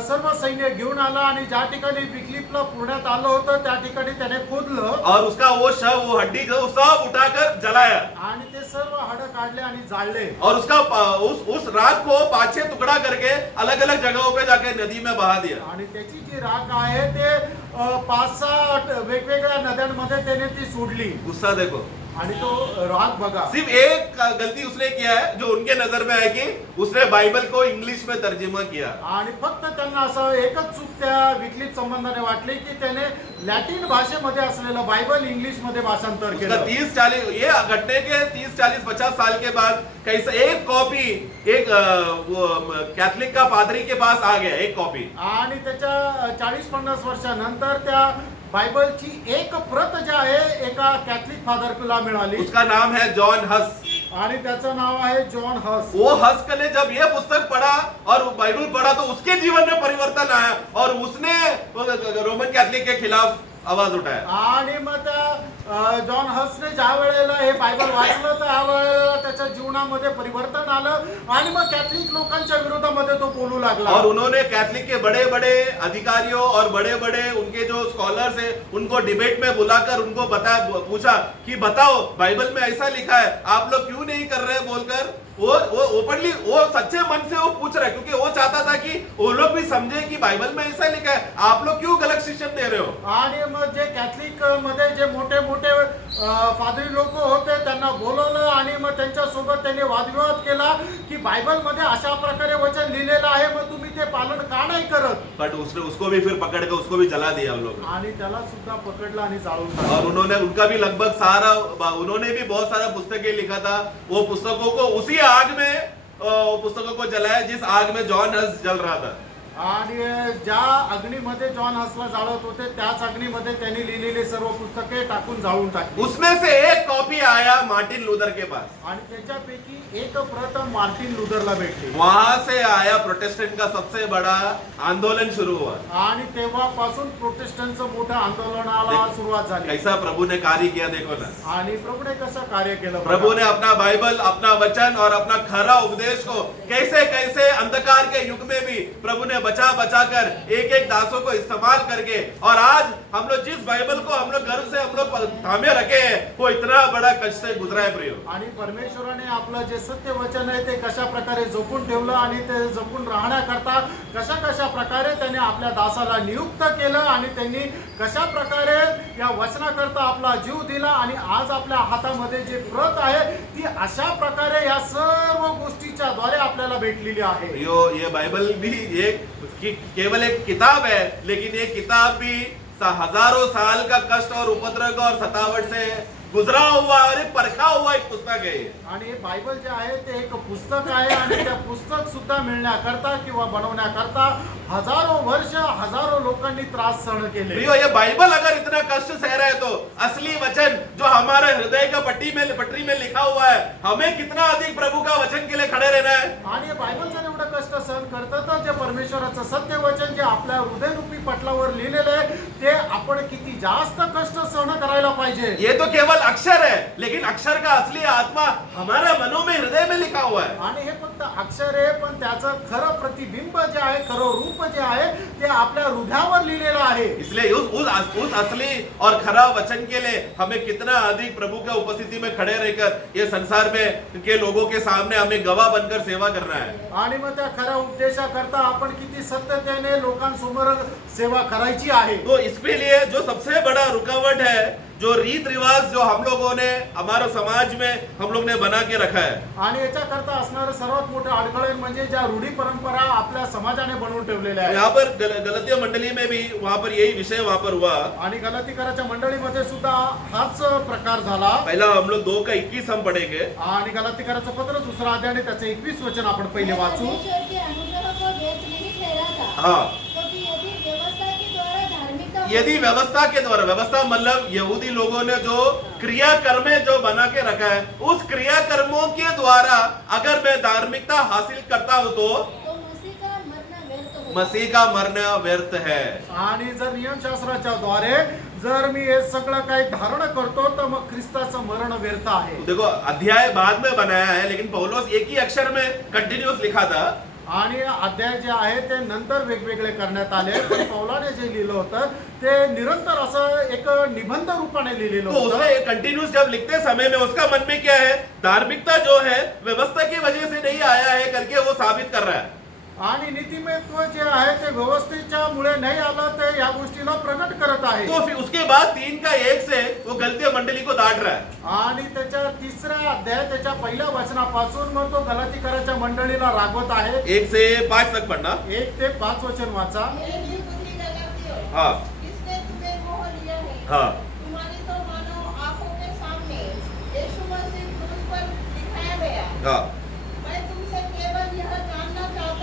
सर्व सैन्य घेऊन आला आणि ज्या ठिकाणी विक्लिफला पुरण्यात आलं होतं त्या ठिकाणी त्याने खोदलं और उसका वो शव, वो हड्डी जो सब उठाकर जलाया. आणि ते सर्व हाडं काढले आणि जाळले. और उसका उस राख को 5-6 टुकड़ा करके अलग अलग जगहों पे जाके नदी में बहा दिया. आणि त्याची जी राख आहे ते 5-6 वेगवेगळ्या नद्यांमध्ये त्याने ती सोडली. गुस्सा देखो. आणि तो राग बघा. सिर्फ एक गलती उसने किया है जो उनके नजर में है कि उसने बाइबल को इंग्लिश में तर्जुमा किया. आणि फक्त त्यांना असं एकच चूक त्या विक्लिफ संबंधाने वाटली की त्याने लॅटिन भाषेमध्ये असलेलं बायबल इंग्लिश मध्ये भाषांतर उसका केलं. 30-40 ये घटने के 30-40-50 साल के बाद कैसे एक कॉपी एक कैथलिक का पादरी के पास आ गया, एक कॉपी. आणि त्याच्या 40-50 वर्षानंतर त्या बायबलची एक प्रत जी आहे एका कॅथलिक फादरला मिळाली. उसका नाम है जॉन हस. आणि त्याचं नाव आहे जॉन हस. वो हस्क ने जब ये पुस्तक पढ़ा और बाइबल पढ़ा तो उसके जीवन में परिवर्तन आया और उसने रोमन कैथलिक के खिलाफ आवाज उठाया. आणि मग त्या जॉन हसने ज्या वेळेला हे बायबल वाचलं त्या वेळेला त्याच्या जीवनामध्ये परिवर्तन आलं आणि मग कॅथलिक लोकांच्या विरोधामध्ये तो बोलू लागला. और उन्होंने कैथलिक के बड़े बड़े अधिकारियों और बड़े बड़े उनके जो स्कॉलर्स हैं उनको डिबेट में बुलाकर उनको पूछा कि बताओ बाइबल में ऐसा लिखा है, आप लोग क्यों नहीं कर रहे बोलकर वो ओपनली, वो सच्चे मन से वो पूछ रहा है क्योंकि वो चाहता था कि वो लोग भी समझे कि बाइबल में ऐसा लिखा है, आप लोग क्यों गलत शिक्षण दे रहे हो. आणि मग जे कॅथलिक मध्ये जे मोठे मोठे फादरी लोक होते त्यांना बोलवलं आणि मग त्यांच्या सोबत त्यांनी वादविवाद केला की बायबल मध्ये अशा प्रकारे वचन लिहिलेलं आहे, मग तुम्ही ते पालन का नाही करत. बट उसको भी फिर पकड़ के उसको भी जला दिया उन लोगों ने. आणि त्याला सुद्धा पकडलं आणि जाळून और टाकलं. उन्होंने उनका भी लगभग सारा, उन्होंने भी बहुत सारा पुस्तकें लिखा था, वो पुस्तकों को उसी आग में पुस्तकों को जलाया जिस आग में जॉन हस जल रहा था. आणि ज्या अग्नीमध्ये जॉन हसला जाळत होते त्याच अग्नीमध्ये त्यांनी लिहिलेली सर्व पुस्तके टाकून जाळून टाकली. उसमें से एक कॉपी आया मार्टिन लूथर के पास. आणि त्याच्यापैकी एक प्रत मार्टिन लुथरला भेटली. वहां से आया प्रोटेस्टेंट का सबसे बड़ा आंदोलन शुरू हुआ. आणि तेव्हापासून प्रोटेस्टंटचं मोठं आंदोलनाला सुरुवात झाली. कैसा प्रभु ने कार्य किया देखो ना. आणि प्रभूने कसं कार्य केलं बघा. प्रभु ने अपना बाइबल, अपना वचन और अपना खरा उपदेश को कैसे कैसे अंधकार के युग में भी प्रभु ने बचा बचा कर एक एक दासों को इस्तेमाल करके, और आज हम लोग जिस बाइबल को हम लोग गर्व से हम लोग थामे रखे हैं वो इतना बड़ा कष्ट से गुजरा है प्रियो. आणि परमेश्वराने आपलं जे सत्य वचन आहे ते कशा प्रकारे जपून ठेवलं आणि ते जपून राहण्याकरता कशा कशा प्रकारे त्याने आपल्या दासाला नियुक्त केलं आणि त्यांनी कशा प्रकारे या वचनाकरता आपला जीव दिला आणि आज आपल्या हातामध्ये जे प्रत आहे ती अशा प्रकारे या सर्व गोष्टीच्या द्वारे आपल्याला भेटलेली आहे. ये बाइबल भी एक केवल एक किताब है, लेकिन ये किताब भी हजारों साल का कष्ट और उपद्रव और सतावट से गुजरा हुआ और एक परखा हुआ एक पुस्तक है. आणि हे बायबल जे आहे ते एक पुस्तक आहे आणि त्या पुस्तक सुद्धा मिळण्याकरता किंवा बनवण्याकरता हजारो वर्ष हजारो लोकांनी त्रास सहन केले. प्रियो, ये बाइबल अगर इतना कष्ट सह रहा है तो असली वचन जो हमारे हृदय का पट्टी में लिखा हुआ है, हमें कितना अधिक प्रभु का वचन के लिए खड़े रहना है. आणि हे बायबल जर एवढं कष्ट सहन करतं तर जे परमेश्वराचं सत्य वचन जे आपल्या हृदयरूपी पटलावर लिहिलेलं आहे ते आपण किती जास्त कष्ट सहन करायला पाहिजे. ये तो केवल केवल अक्षर है, लेकिन अक्षर का असली आत्मा हमारे मनों में, हृदय में लिखा हुआ है। आणि हे फक्त अक्षर आहे, पण त्याचं खरं प्रतिबिंब जे आहे, खरं रूप जे आहे ते आपल्या हृदयावर लिहिलेलं आहे. इसलिए उस असली और खरा वचन के लिए हमें कितना अधिक प्रभु के उपस्थिति में खड़े रहकर ये संसार में के लोगों के सामने हमें गवाह बनकर सेवा करना है। आणि मग त्या खऱ्या उपदेशाकरता आपण किती सत्यतेने लोकांसमोर सेवा करायची आहे. तो इसके लिए जो सबसे बड़ा रुकावट है, जो रीत रिवाज जो हम लोगों ने हमारे समाज में हम लोग ने बना के रखा है, आणि याच्याकरता असणारं सर्वात मोठं अडथळे म्हणजे ज्या रूढी परंपरा आपल्या समाजाने बनवून ठेवलेल्या आहेत. यहाँ पर गलतिया मंडली में भी वहाँ पर यही विषय वहाँ पर हुआ। आणि गलातीकराच्या मंडळीमध्ये सुद्धा हाच प्रकार झाला. पहला हम लोग 2:21 हम पढ़ेंगे। आणि गलातीकराचं पत्र 2 अध्याय आणि त्याचे 21 वचन आपण पहिले वाचू. परमेश्वर के अनुग्रह को व्यर्थ नहीं ठहराता, हाँ, क्योंकि यदि व्यवस्था के द्वारा, व्यवस्था मतलब यहूदी लोगों ने जो क्रियाकर्म जो बना के रखा है, उस क्रियाकर्मों के द्वारा अगर मैं धार्मिकता हासिल करता हूं तो मसीह का मरना व्यर्थ होता. मसीह का मरना व्यर्थ है। आणि जर नियमशास्त्राच्या द्वारे जर मी हे सगळं काही धारण करतो तर मग ख्रिस्ताचं मरण व्यर्थ आहे. तो देखो अध्याय बाद में बनाया है, लेकिन पौलुस एक ही अक्षर में कंटिन्यूस लिखा था। आणि अध्याय जे आहे ते नंतर वेगवेगळे करण्यात आले, पण पौलाने जे लिहिलं होतं ते निरंतर असं एक निबंध रूपाने लिहिलेलं तो होतं. उसमें कंटिन्यूस जब लिखते समय में उसका मन में क्या है, धार्मिकता जो है व्यवस्था की वजह से नहीं आया है करके वो साबित कर रहा है। आणि नीतिमत्व जे आहे ते व्यवस्थेच्या मुळे नाही आलं, ते या गोष्टीला प्रकट करत आहे. तो फिर उसके बाद 3:1 से वो गलतिया मंडली को डांट रहा है। आणि त्याच्या 3 अध्याय त्याच्या पहिल्या वचनापासून मग तो गलातीकराच्या मंडळीला रागवत आहे. 1 से 5 तक पढ़ना। 1 ते 5 वचन वाचा. मेरी बुद्धि लगाती हो, हाँ किसने तुम्हें मोह लिया है? हाँ तुम्हारी तो मानो आंखों के सामने यीशु मसीह क्रूस पर दिखाया गया। हाँ, मैं तुमसे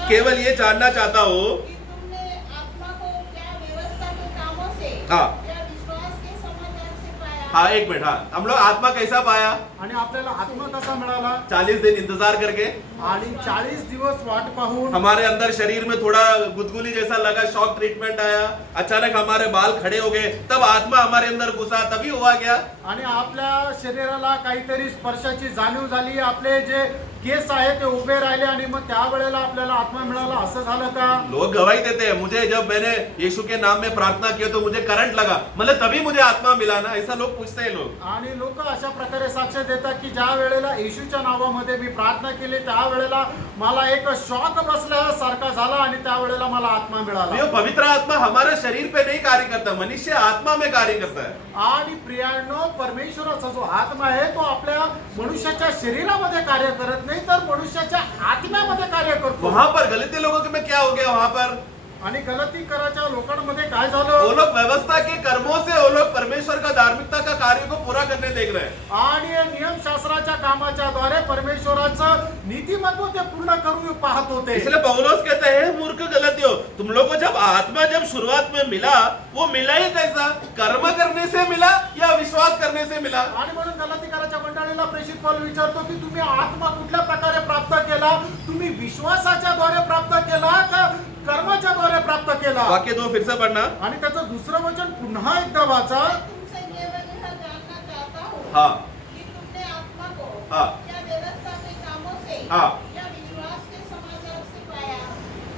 केवल ये जानना चाहता हूँ कि तुमने आत्मा को क्या व्यवस्था के कामों से हाँ या विश्वास के समाधान से पाया? हाँ, एक मिनट। हाँ, हम लोग आत्मा कैसा पाया? आणि आपल्याला आत्मा कसा मिळाला? 40 दिन इंतजार करके, आणि 40 दिवस वाट पाहून हमारे अंदर शरीर में थोड़ा गुदगुली जैसा लगा, शॉक ट्रीटमेंट आया, अचानक हमारे बाल खड़े हो गए, तब आत्मा हमारे अंदर घुसा, तभी हुआ क्या? आणि आपल्या शरीराला काहीतरी स्पर्शाची जाणीव झाली, आपले जे केस आहे ते उभे राहिले आणि मग त्यावेळेला आपल्याला आत्मा मिळाला, असं झालं का? लोग गवाही देते हैं, मुझे जब मैंने यीशु के नाम में प्रार्थना की तो मुझे करंट लगा, मतलब तभी मुझे आत्मा मिला ना, ऐसा लोग पूछते हैं लोग। आणि लोक अशा प्रकारे साक्ष देतात की ज्या वेळेला येशूच्या नावामध्ये मी प्रार्थना केली त्यावेळेला मला एक शॉक बसल्यासारखा झाला आणि त्यावेळेला मला आत्मा मिळाला. ये पवित्र आत्मा हमारे शरीर पे नहीं कार्य करता, मनुष्य आत्मा में कार्य करता है। आणि प्रियांनो, परमेश्वराचा जो आत्मा आहे तो आपल्या मनुष्याच्या शरीरामध्ये कार्य करत नाही, तर मनुष्याच्या आत्म्यामध्ये कार्य करतो. वहां पर गलती लोगों के में क्या हो गया? वहां पर आणि गलतीकराच्या लोकांमध्ये काय वो झालं? लोग व्यवस्था के कर्मों से वो लोग परमेश्वर का धार्मिकता का कार्य को पूरा करने देख रहे हैं। आणि नियमशास्त्राच्या कामाच्या द्वारे परमेश्वराचं नीतिमत्व ते पूर्ण करू पाहत होते. इसलिए पौलुस कहते हैं, मूर्ख गलतियों, तुम लोग को जब आत्मा जब शुरुआत में मिला, वो मिला ही कैसा? कर्म करने से मिला या विश्वास करने से मिला? आणि म्हणून गलातीकराच्या मंडळीला प्रेषित पौल विचारतो की तुम्ही आत्मा कुठल्या प्रकारे प्राप्त केला? तुम्ही विश्वासाच्या द्वारे प्राप्त केला का कर्माच्या द्वारे प्राप्त केला? वाक्य 2 फिर से पढ़ना। आणि त्याचं दुसरं वचन पुन्हा एकदा वाचा. मैं तुमसे केवल यह जानना चाहता हूँ हाँ कि तुमने आत्मा को हाँ क्या व्यवस्था के कामों से हाँ या विश्वास के समाचार से पाया?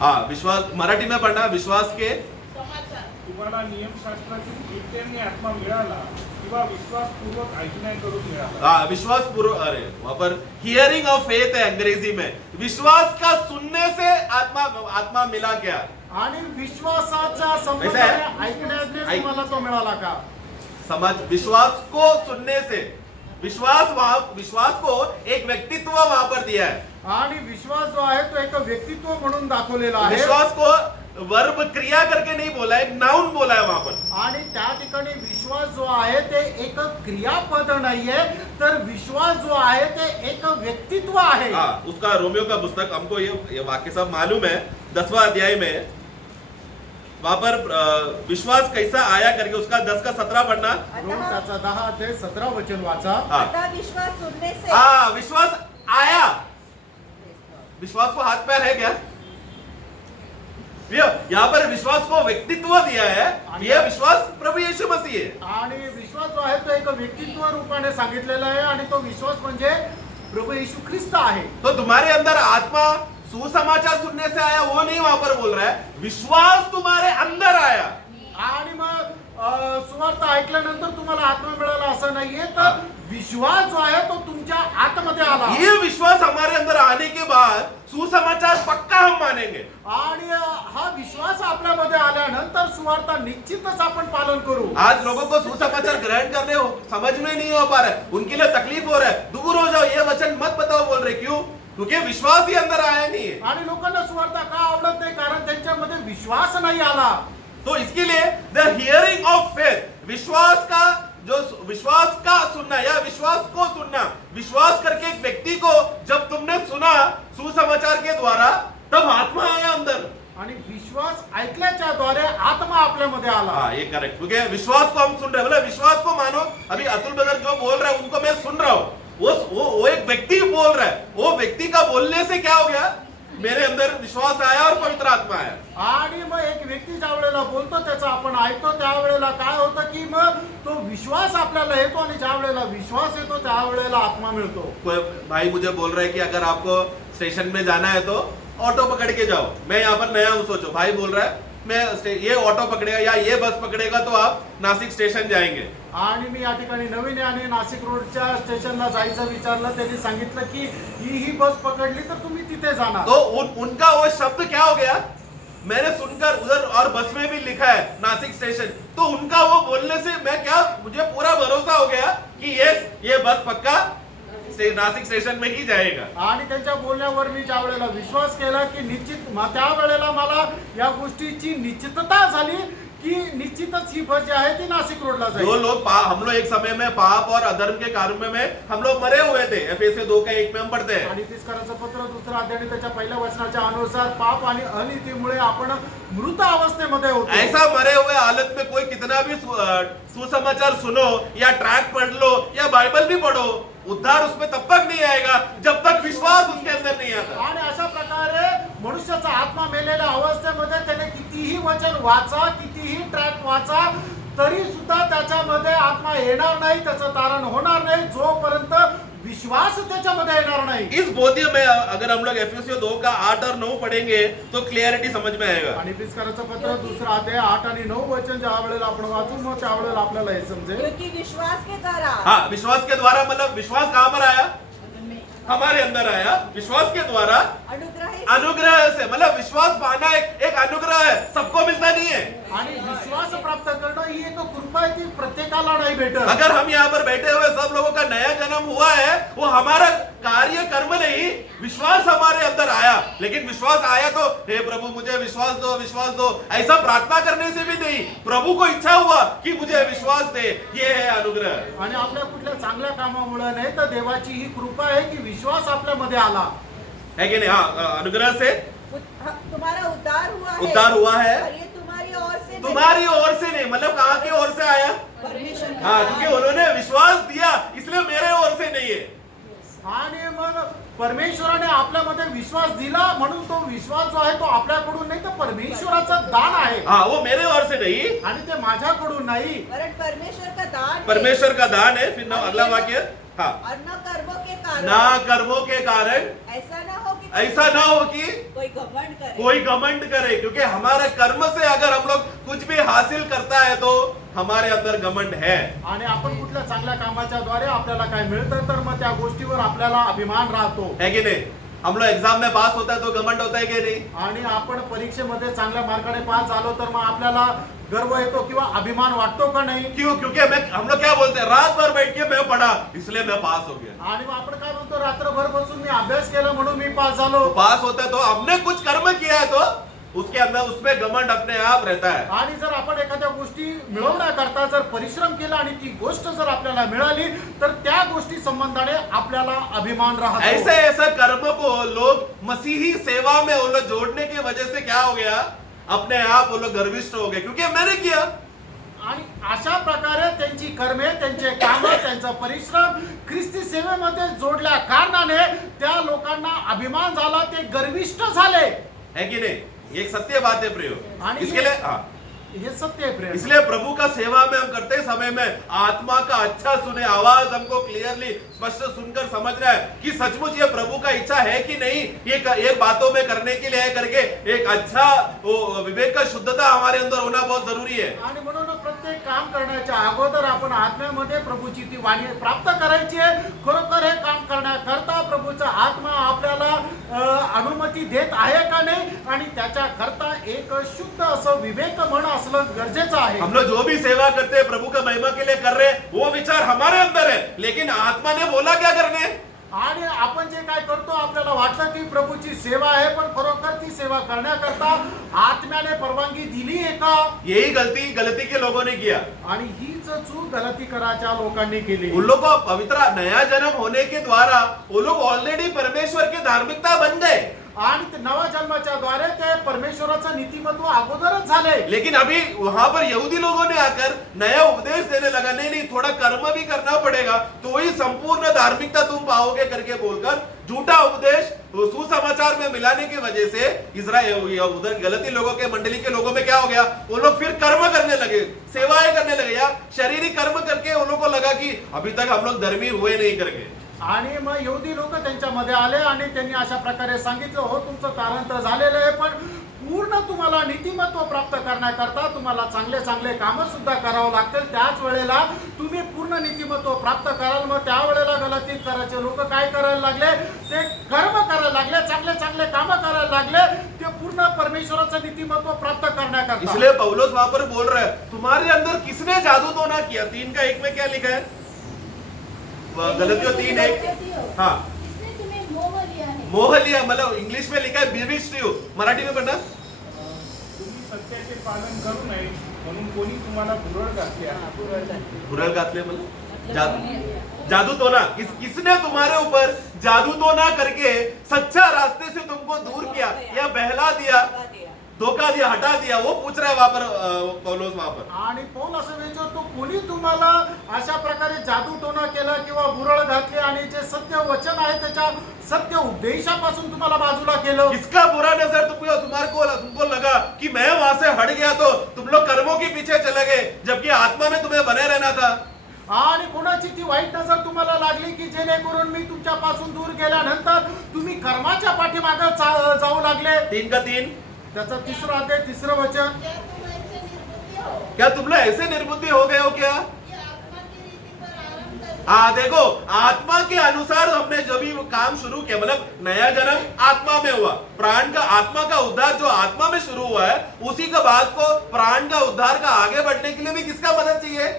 हाँ, विश्वास मराठी में पढ़ना, विश्वास के समाचार। तुम्हाला नियमशास्त्रातून कीर्तनने आत्मा मिळाला किंवा विश्वासपूर्वक ऐकण्याकडून मिळाला? हाँ, विश्वास पूर्व, अरे वहां पर हियरिंग ऑफ फेथ है अंग्रेजी में, विश्वास का सुनने से आत्मा मिला क्या? आणि विश्वासाच्या संबंधाने ऐकण्याने तुम्हाला तो मिळाला का? समझ, विश्वास को सुनने से, विश्वास को एक व्यक्तित्व वहां पर दिया है। आणि विश्वास जो आहे तो एक व्यक्तित्व म्हणून दाखवलेला आहे. विश्वास को वर्ब क्रिया करके नहीं बोला, एक नाउन बोला है वहां पर। आणि त्या ठिकाणी विश्वास जो आहे ते एक क्रियापद नाहीये, तर विश्वास जो आहे ते एक व्यक्तित्व आहे. हाँ, उसका रोमियो का पुस्तक, हमको ये वाक्य सब मालूम है, 10वां अध्याय में वहां पर विश्वास कैसा आया करके उसका 10 का 17 पढ़ना। रोम त्याचा 10 अध्याय 17 वचन वाचा. हाँ अतः विश्वास सुनने से हाँ, विश्वास आया। विश्वास को हाथ पैर है क्या? यहाँ पर विश्वास को व्यक्तित्व दिया है, यह विश्वास प्रभु यीशु मसीह है। आणि विश्वास जो आहे तो एक व्यक्तित्व रूपाने सांगितलेला आहे आणि तो विश्वास म्हणजे प्रभू येशू ख्रिस्त आहे. तो तुम्हारे अंदर आत्मा सुसमाचार सुनने से आया वो नहीं वहां पर बोल रहा है, विश्वास तुम्हारे अंदर आया. आणि मग सुवार्थ ऐकल्यानंतर तुम्हाला आत्मा मिळाला असं नाहीये, तर विश्वास जो आहे तो तुमच्या आतमध्ये आला. ये विश्वास हमारे अंदर आने के बाद सुसमाचार पक्का हम मानेंगे. आणि हा विश्वास आपल्यामध्ये आल्यानंतर सुवार्थ निश्चितच आपण पालन करू. आज लोगों को सुसमाचार ग्रहण करने समझ में नहीं हो पा रहा है, उनके लिए तकलीफ हो रहा है. दूर हो जाओ, ये वचन मत बताओ बोल रहे. क्यों? क्योंकि विश्वास ही अंदर आया नहीं है. आणि लोकांना सुवार्थ का आवडत नाही? कारण त्यांच्यामध्ये विश्वास नाही आला. तो इसके लिए द हियरिंग ऑफ फेथ, विश्वास का जो विश्वास का सुनना या विश्वास को सुनना, विश्वास करके एक व्यक्ति को जब तुमने सुना सुसमाचार के द्वारा, तब आत्मा आया अंदर. आणि विश्वास ऐकल्याच्या द्वारे आत्मा आपल्यामध्ये आला. हाँ, ये करेक्ट. क्योंकि विश्वास को हम सुन रहे हैं, मतलब विश्वास को मानो. अभी अतुल ब्रदर जो बोल रहा है उनको मैं सुन रहा हूँ. वो एक व्यक्ति बोल रहा है, वो व्यक्ति का बोलने से क्या हो गया? मेरे अंदर विश्वास आया और पवित्र आत्मा आया. आणि मग एक व्यक्ती ज्या वेळेला बोलतो त्याचा आपण ऐकतो, त्यावेळेला काय होतं की मग तो विश्वास आपल्याला येतो आणि ज्या वेळेला विश्वास येतो त्यावेळेला आत्मा मिळतो. कोई भाई मुझे बोल रहा है कि अगर आपको स्टेशन में जाना है तो ऑटो पकड़ के जाओ. मैं यहाँ पर नया हूँ, सोचो भाई बोल रहा है मैं ये ऑटो पकड़ेगा या ये बस पकड़ेगा तो आप नासिक स्टेशन जाएंगे. आणि मी या ठिकाणी नवीन आहे आणि नाशिक रोडच्या स्टेशनला जायचं विचारलं, त्यांनी सांगितलं की ही बस पकडली तर तुम्ही तिथे जाणार. तो उनका वो शब्द क्या हो गया? मैंने सुनकर उधर और बस में भी लिखा है नासिक स्टेशन, तो उनका वो बोलने से मैं क्या, मुझे पूरा भरोसा हो गया कि ये बस पक्का नासिक स्टेशन में ही जाएगा. आणि त्यांच्या बोलण्यावर मी ज्या वेळेला विश्वास केला की निश्चित त्या वेळेला मला या गोष्टीची निश्चितता झाली कि निश्चितच ही बस जी आहे ती नाशिक रोडला जाईल. जो लोग हम लोग एक समय में पाप और अधर्म के कार्य में हम लोग मरे हुए थे. एफएससी 2:1 में हम पढ़ते हैं. आणि तिसकाराचं पत्र 2 अध्याय त्याच्या पहिल्या वचनाच्या अनुसार पाप आणि अनितीमुळे आपण मृत अवस्थेमध्ये होतो. ऐसा मरे हुए हालत में कोई कितना भी सुसमाचार सुनो या ट्रैक पढ़ लो या बाइबल भी पढ़ो, उद्धार उसमें तब तक नहीं आएगा जब तक विश्वास उसके अंदर नहीं आता. आणि अशा प्रकारे मनुष्याचा आत्मा मेलेल्या अवस्थेमध्ये त्याने कितीही वचन वाचा, कितीही ट्रॅक वाचा, तरी सुद्धा त्याच्यामध्ये आत्मा येणार नाही, त्याचं तारण होणार नाही जोपर्यंत विश्वास त्याच्यामध्ये येणार नाही. इस बोध्य में अगर हम लोग एफएससी 2:8 और 9 पढ़ेंगे तो क्लियरिटी समझ में आएगा. आणि तिसकाराचं पत्र 2 अध्याय 8 आणि 9 वचन ज्या वेळेला आपण वाचू मग त्यावेळेला आपल्याला हे समजेल. क्योंकि विश्वास के द्वारा हाँ, विश्वास के द्वारा मतलब विश्वास कहाँ पर आया? हमारे अंदर आया. विश्वास के द्वारा अनुग्रह से, मतलब विश्वास पाना एक अनुग्रह है, सबको मिलता नहीं है. आणि विश्वास प्राप्त करणं ही एक कृपा आहे, ती प्रत्येकाला नाही भेटत. अगर हम यहाँ पर बैठे हुए सब लोगों का नया जन्म हुआ है, वो हमारा कार्य कर्म नहीं, विश्वास हमारे अंदर आया. लेकिन विश्वास आया तो हे प्रभु मुझे विश्वास दो, ऐसा प्रार्थना करने से भी नहीं. प्रभु को इच्छा हुआ कि मुझे विश्वास दे, ये है अनुग्रह. आणि आपल्या कुठल्या चांगल्या कामामुळे नाही तर देवाची ही कृपा आहे की विश्वास आपल्यामध्ये आला है कि नहीं? हाँ, अनुग्रह से तुम्हारा उद्धार हुआ है. और ये तुम्हारी ओर से नहीं, मतलब कहाँ की ओर से आया? परमेश्वर का हाँ, क्योंकि उन्होंने विश्वास दिया इसलिए मेरे ओर से नहीं है. आणि मग परमेश्वराने आपल्यामध्ये विश्वास दिला म्हणून तो विश्वास जो आहे तो आपल्याकडून नाही तर परमेश्वराचं दान आहे. हाँ, वो मेरे ओर से नहीं, आणि ते माझ्याकडून नाही, परमेश्वर का दान परमेश्वर का दान है. फिर ना अगला वाक्य, हाँ, और न कर्मों के कारण ना कर्मों के कारण ऐसा ना हो कि कोई घमंड करे. क्योंकि हमारे कर्म से अगर हम लोग कुछ भी हासिल करता है तो हमारे अंदर घमंड है. आणि आपण कुठल्या चांगल्या कामाच्या द्वारे आपल्याला काय मिळतं तर मग त्या गोष्टीवर आपल्याला अभिमान राहतो. है कि नहीं? हम लोग एग्जाम में पास होता है तो घमंड होता है कि नहीं? आणि आपण परीक्षेमध्ये चांगल्या मार्काने पास झालो तर मग आपल्याला गर्व येतो किंवा अभिमान वाटतो का नाही? क्यों? क्योंकि हम लोग क्या बोलते हैं, रात भर बैठ के मैं पढ़ा इसलिए मैं पास हो गया. आणि मग आपण काय म्हणतो, रात्रभर बसून मी अभ्यास केला म्हणून मी पास झालो. तो पास होता है तो हमने कुछ कर्म किया है तो उसके अंदर उसमें घमंड अपने आप रहता है. आणि जर आपण एखाद्या गोष्टी मिळवण्याकरता जर परिश्रम केला आणि ती गोष्ट जर आपल्याला मिळाली तर त्या गोष्टी संबंधाने आपल्याला अभिमान राहतो. ऐसे कर्म को लोग मसीही सेवा में वो लोग जोड़ने की वजह से क्या हो गया, अपने आप वो लोग गर्विष्ठ हो गए क्योंकि मैंने किया. आणि अशा प्रकारे त्यांची कर्मे, त्यांचे काम, त्यांचा परिश्रम ख्रिस्ती सेवेमध्ये जोडल्या कारणाने त्या लोकांना अभिमान झाला, ते गर्विष्ठ झाले. है कि नहीं? ये एक सत्य बात है प्रियो। आणि इसके लिए हे सत्य आहे प्रिय। इसलिए प्रभु का सेवा में हम करते समय में आत्मा का अच्छा सुने, आवाज हमको क्लियरली स्पष्ट सुनकर समझना है कि सचमुच ये प्रभु का इच्छा है कि नहीं, ये बातों में करने के लिए है करके एक अच्छा विवेक का शुद्धता हमारे अंदर होना बहुत जरूरी है। आणि म्हणून प्रत्येक काम करण्याच्या अगोदर आपण आत्म्यामध्ये प्रभूची ती वाणी प्राप्त करायची आहे। खरोखर हे काम करण्याकरता प्रभूचा आत्मा आपल्याला अनुमती देत आहे का नाही, आणि त्याच्या करता एक शुद्ध असं विवेक मन असलं गरजेचं आहे। हम लोग जो भी सेवा करते हैं प्रभु का महिमा के लिए कर रहे हैं, वो विचार हमारे अंदर है, लेकिन आत्मा ने बोला क्या करने। आणि आपण जे काय करतो आपल्याला वाटतं की प्रभूची सेवा आहे, पण खरोखर ती सेवा करण्याकरता आत्म्याने परवानगी दिली आहे का? यही गलती के लोगों ने किया। आणि हीच चूक गलती कराच्या लोकांनी केली। उन लोग को पवित्र नया जन्म होने के द्वारा वो लोग ऑलरेडी परमेश्वर की धार्मिकता बन गए, आणि ते नवा जन्माच्या द्वारे ते परमेश्वराचं नीतिमत्व अगोदरच झाले। लेकिन अभी वहां पर यहूदी लोगों ने आकर नया उपदेश देने लगा, नहीं थोड़ा कर्म भी करना पड़ेगा तो ही संपूर्ण धार्मिकता तुम पाओगे करके बोलकर झूठा उपदेश सुसमाचार में मिलाने की वजह से इजराइल उधर गलती लोगों के मंडली के लोगों में क्या हो गया, वो लोग फिर कर्म करने लगे, सेवाएं करने लगे, या शारीरिक कर्म करके उन लोगों को लगा कि अभी तक हम लोग धर्मी हुए नहीं करके। आणि मग यहूदी लोक त्यांच्यामध्ये आले आणि त्यांनी अशा प्रकारे सांगितलं, हो तुमचं तारण तर झालेलं आहे, पण पूर्ण तुम्हाला नीतिमत्व प्राप्त करण्याकरता तुम्हाला चांगले चांगले कामं सुद्धा करावं लागतील, त्याच वेळेला तुम्ही पूर्ण नीतिमत्व प्राप्त कराल। मग त्यावेळेला गलती करायचे लोक काय करायला लागले, ते कर्म करायला लागले, चांगले चांगले कामं करायला लागले, ते पूर्ण परमेश्वराचं नीतिमत्व प्राप्त करण्याकरता। इसलिए पौलुस वहां पर बोल रहा है, तुम्हारे अंदर किसने जादू तो ना किया। 3:1 में क्या लिखा है, गलतियों 3:1। हाँ, इसने तुम्हें मोह लिया है। मोह लिया, मतलब इंग्लिश में लिखा है bewitched you, मराठी में पढ़ना। तुम्ही सत्याचे पालन करू नये म्हणून कोणी तुम्हाला भुरळ घातली आहे। भुरळ घातले मतलब जादू तो ना, किसने तुम्हारे ऊपर जादू तो ना करके सच्चा रास्ते से तुमको दूर किया या बहला दिया, धोखा दिया, हटा दिया, वो पूछ रहा है वहां पर पौलुस वहां पर। आणि पौल असं विचारतो, कोणी तुम्हाला अशा प्रकारे जादू टोना केला किंवा बुरळ घातली आणि जे सत्य वचन आहे त्याच्या सत्य उपदेशापासून तुम्हाला बाजूला केलं। किसका बुरा नजर तुमको लगा कि मैं वहां से हट गया तो तुम लोग कर्मों के पीछे चले गए, जबकि आत्मा में तुम्हें बने रहना था। आणि कोणाची ती वाईट नजर तुम्हाला लागली की जेणेकरून मी तुमच्यापासून दूर गेल्यानंतर तुम्ही कर्माच्या पाठीमागे जाऊ लागले। 3:3 त्याचा 3रा अध्याय 3रं वचन, क्या तुम ऐसे क्या तुम लोग ऐसे निर्बुद्धि हो निर्बुद्धि हो गए हो क्या। कि आत्मा की रीति पर आरंभ करके हाँ देखो, आत्मा के अनुसार हमने जो भी काम शुरू किया, मतलब नया जन्म आत्मा में हुआ, प्राण का आत्मा का उद्धार जो आत्मा में शुरू हुआ है, उसी के बाद को प्राण का उद्धार का आगे बढ़ने के लिए भी किसका मदद चाहिए,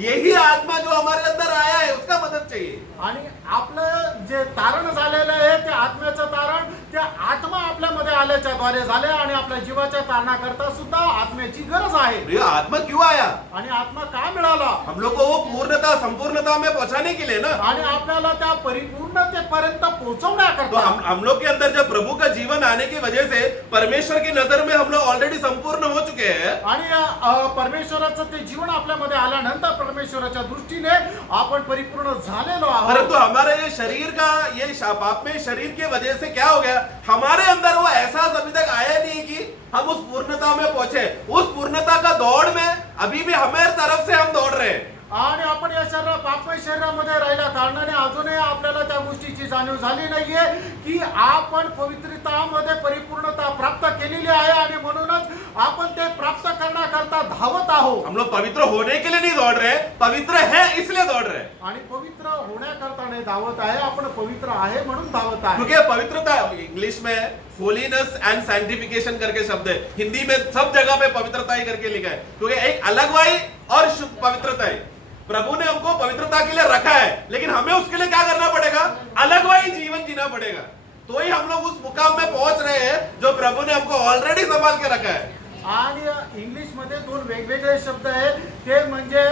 यही आत्मा जो हमारे अंदर आया है उसका मदद चाहिए। आणि आपलं जे तारण झालेलं आहे ते आत्म्याचं तारण त्या आत्मा आपल्यामध्ये आल्याच्या द्वारे झाले, आणि आपल्या जीवाच्या तारणाकरता सुद्धा आत्म्याची गरज आहे। ये आत्मा क्यों आया, आणि आत्मा का मिळाला, हम लोग को वो पूर्णता संपूर्णता में पहुंचाने के लिए ना। आणि आपल्याला त्या परिपूर्णतेपर्यंत पोहोचवण्याकरता। तो हम लोग के अंदर जब प्रभु का जीवन आने की वजह से परमेश्वर की नजर में हम लोग ऑलरेडी संपूर्ण हो चुके हैं, आणि परमेश्वराचं ते जीवन आपल्यामध्ये आल्यानंतर परमेश्वराच्या दृष्टीने आपण परिपूर्ण झालेलो आहोत। परंतु हमारे ये शरीर का ये पाप में शरीर के वजह से क्या हो गया, हमारे अंदर वो एहसास अभी तक आया नहीं कि हम उस पूर्णता में पहुंचे। उस पूर्णता का दौड़ में अभी भी हमारे तरफ से हम दौड़ रहे हैं। आणि आपण या पापमय शरीरामध्ये राहिल्या कारणाने अजूनही आपल्याला त्या गोष्टीची जाणीव झाली नाहीये की आपण पवित्रतामध्ये परिपूर्णता प्राप्त केलेली आहे, आणि म्हणूनच आपण ते प्राप्त करण्याकरता धावत आहोत। हम लोग पवित्र होने के लिए नहीं दौड़ रहे, पवित्र है इसलिए दौड़ रहे हैं। आणि पवित्र होण्याकरता नाही धावत आहे, आपण पवित्र आहे म्हणून धावत आहे। क्योंकि पवित्रता इंग्लिश में होलीनेस एंड सैंक्टिफिकेशन करके शब्द है, हिंदी में सब जगह पे पवित्रता ही करके लिखा है, क्योंकि एक अलग वाई और शुद्ध पवित्रता है। प्रभु ने हमको पवित्रता के लिए रखा है, लेकिन हमें उसके लिए क्या करना पड़ेगा, अलग वाई जीवन जीना पड़ेगा, तो ही हम लोग उस मुकाम में पहुंच रहे हैं जो प्रभु ने हमको ऑलरेडी संभाल के रखा है। आणि इंग्लिश मध्ये दोन वेगवेगळे शब्द आहेत, ते म्हणजे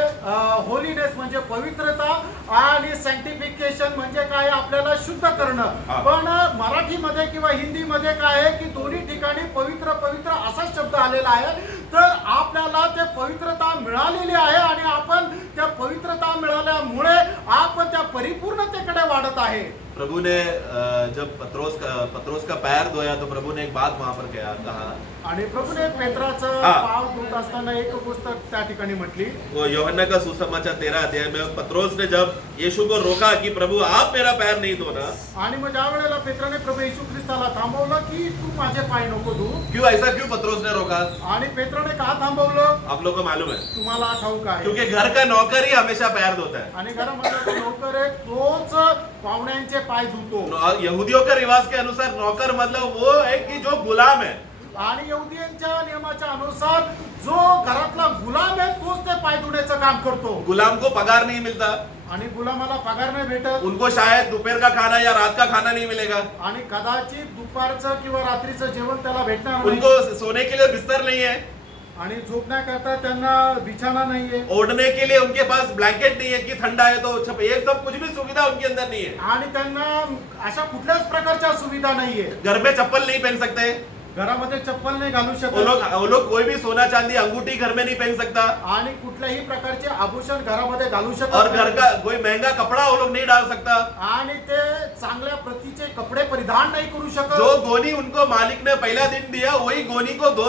होलीनेस म्हणजे पवित्रता आणि सॅन्क्टिफिकेशन म्हणजे काय, आपल्याला शुद्ध करणं। पण मराठीमध्ये किंवा हिंदीमध्ये काय आहे की दोन्ही ठिकाणी पवित्र पवित्र असा शब्द आलेला आहे, तर आपल्याला ते पवित्रता मिळालेली आहे, आणि आपण त्या पवित्रता मिळाल्यामुळे आपण त्या परिपूर्णतेकडे वाढत आहे। प्रभु ने जब पत्रोस का पैर धोया तो प्रभु ने एक बात वहां पर कहा आणि प्रभूने पेत्राचं हा. पाव धुत असताना एक गोष्ट त्या ठिकाणी म्हटली. वो यूहन्ना का सुसमाचार 13 अध्याय में पत्रोस ने जब यीशु को रोका कि प्रभु आप मेरा पैर नहीं धोना, आणि मग ज्या वेळेला पेत्राने प्रभू येशू ख्रिस्ताला थांबवलं की तू माझे पाय नको धू. क्यों पत्रोस ने रोका? आणि पेत्राने का थांबवलं आप लोग को मालूम है, तुम्हाला ठाऊक आहे. क्योंकि घर का नौकर ही हमेशा पैर धोता है. आणि घरामध्ये जो नोकर आहे तोच पाहुण्यांचे पाय धुतो. यहूदियों के रिवाज के अनुसार नौकर मतलब वो है कि जो गुलाम है. आणि यहुदीयांच्या नियमाच्या अनुसार जो घरातला गुलाम आहे तोच ते पाय धुण्याचं काम करतो. गुलाम को पगार नहीं मिलता, आणि गुलामाला पगार नाही भेटत. उनको शायद दोपहर का खाना या रात का खाना नहीं मिलेगा, आणि कदाचित दुपारचं किंवा रात्रीचं जेवण त्याला भेटणार नाही. उनको सोने के लिए बिस्तर नहीं है, आणि झोपण्याकरता त्यांना बिछाना नाहीये. ओढ़ने के लिए उनके पास ब्लैंकेट नहीं है कि ठंडा है तो छप, ये सब कुछ भी सुविधा उनके अंदर नहीं है. आणि त्यांना अशा कुठल्याच प्रकारच्या सुविधा नाहीये. घर में चप्पल नहीं पहन सकते, घरामध्ये चप्पल नाही घालू वो शकत. लोग कोई भी सोना चांदी अंगूठी घर में नहीं पहन सकता, आणि कुठल्याही प्रकारचे आभूषण घरामध्ये घालू शकत और घर नाही. का कोई महंगा कपड़ा वो लोग नहीं डाल सकता. आणि ते चांगल्या प्रतीचे कपडे परिधान नाही करू शकत. जो गोनी उनको मालिक ने पहला दिन दिया वही गोनी को धो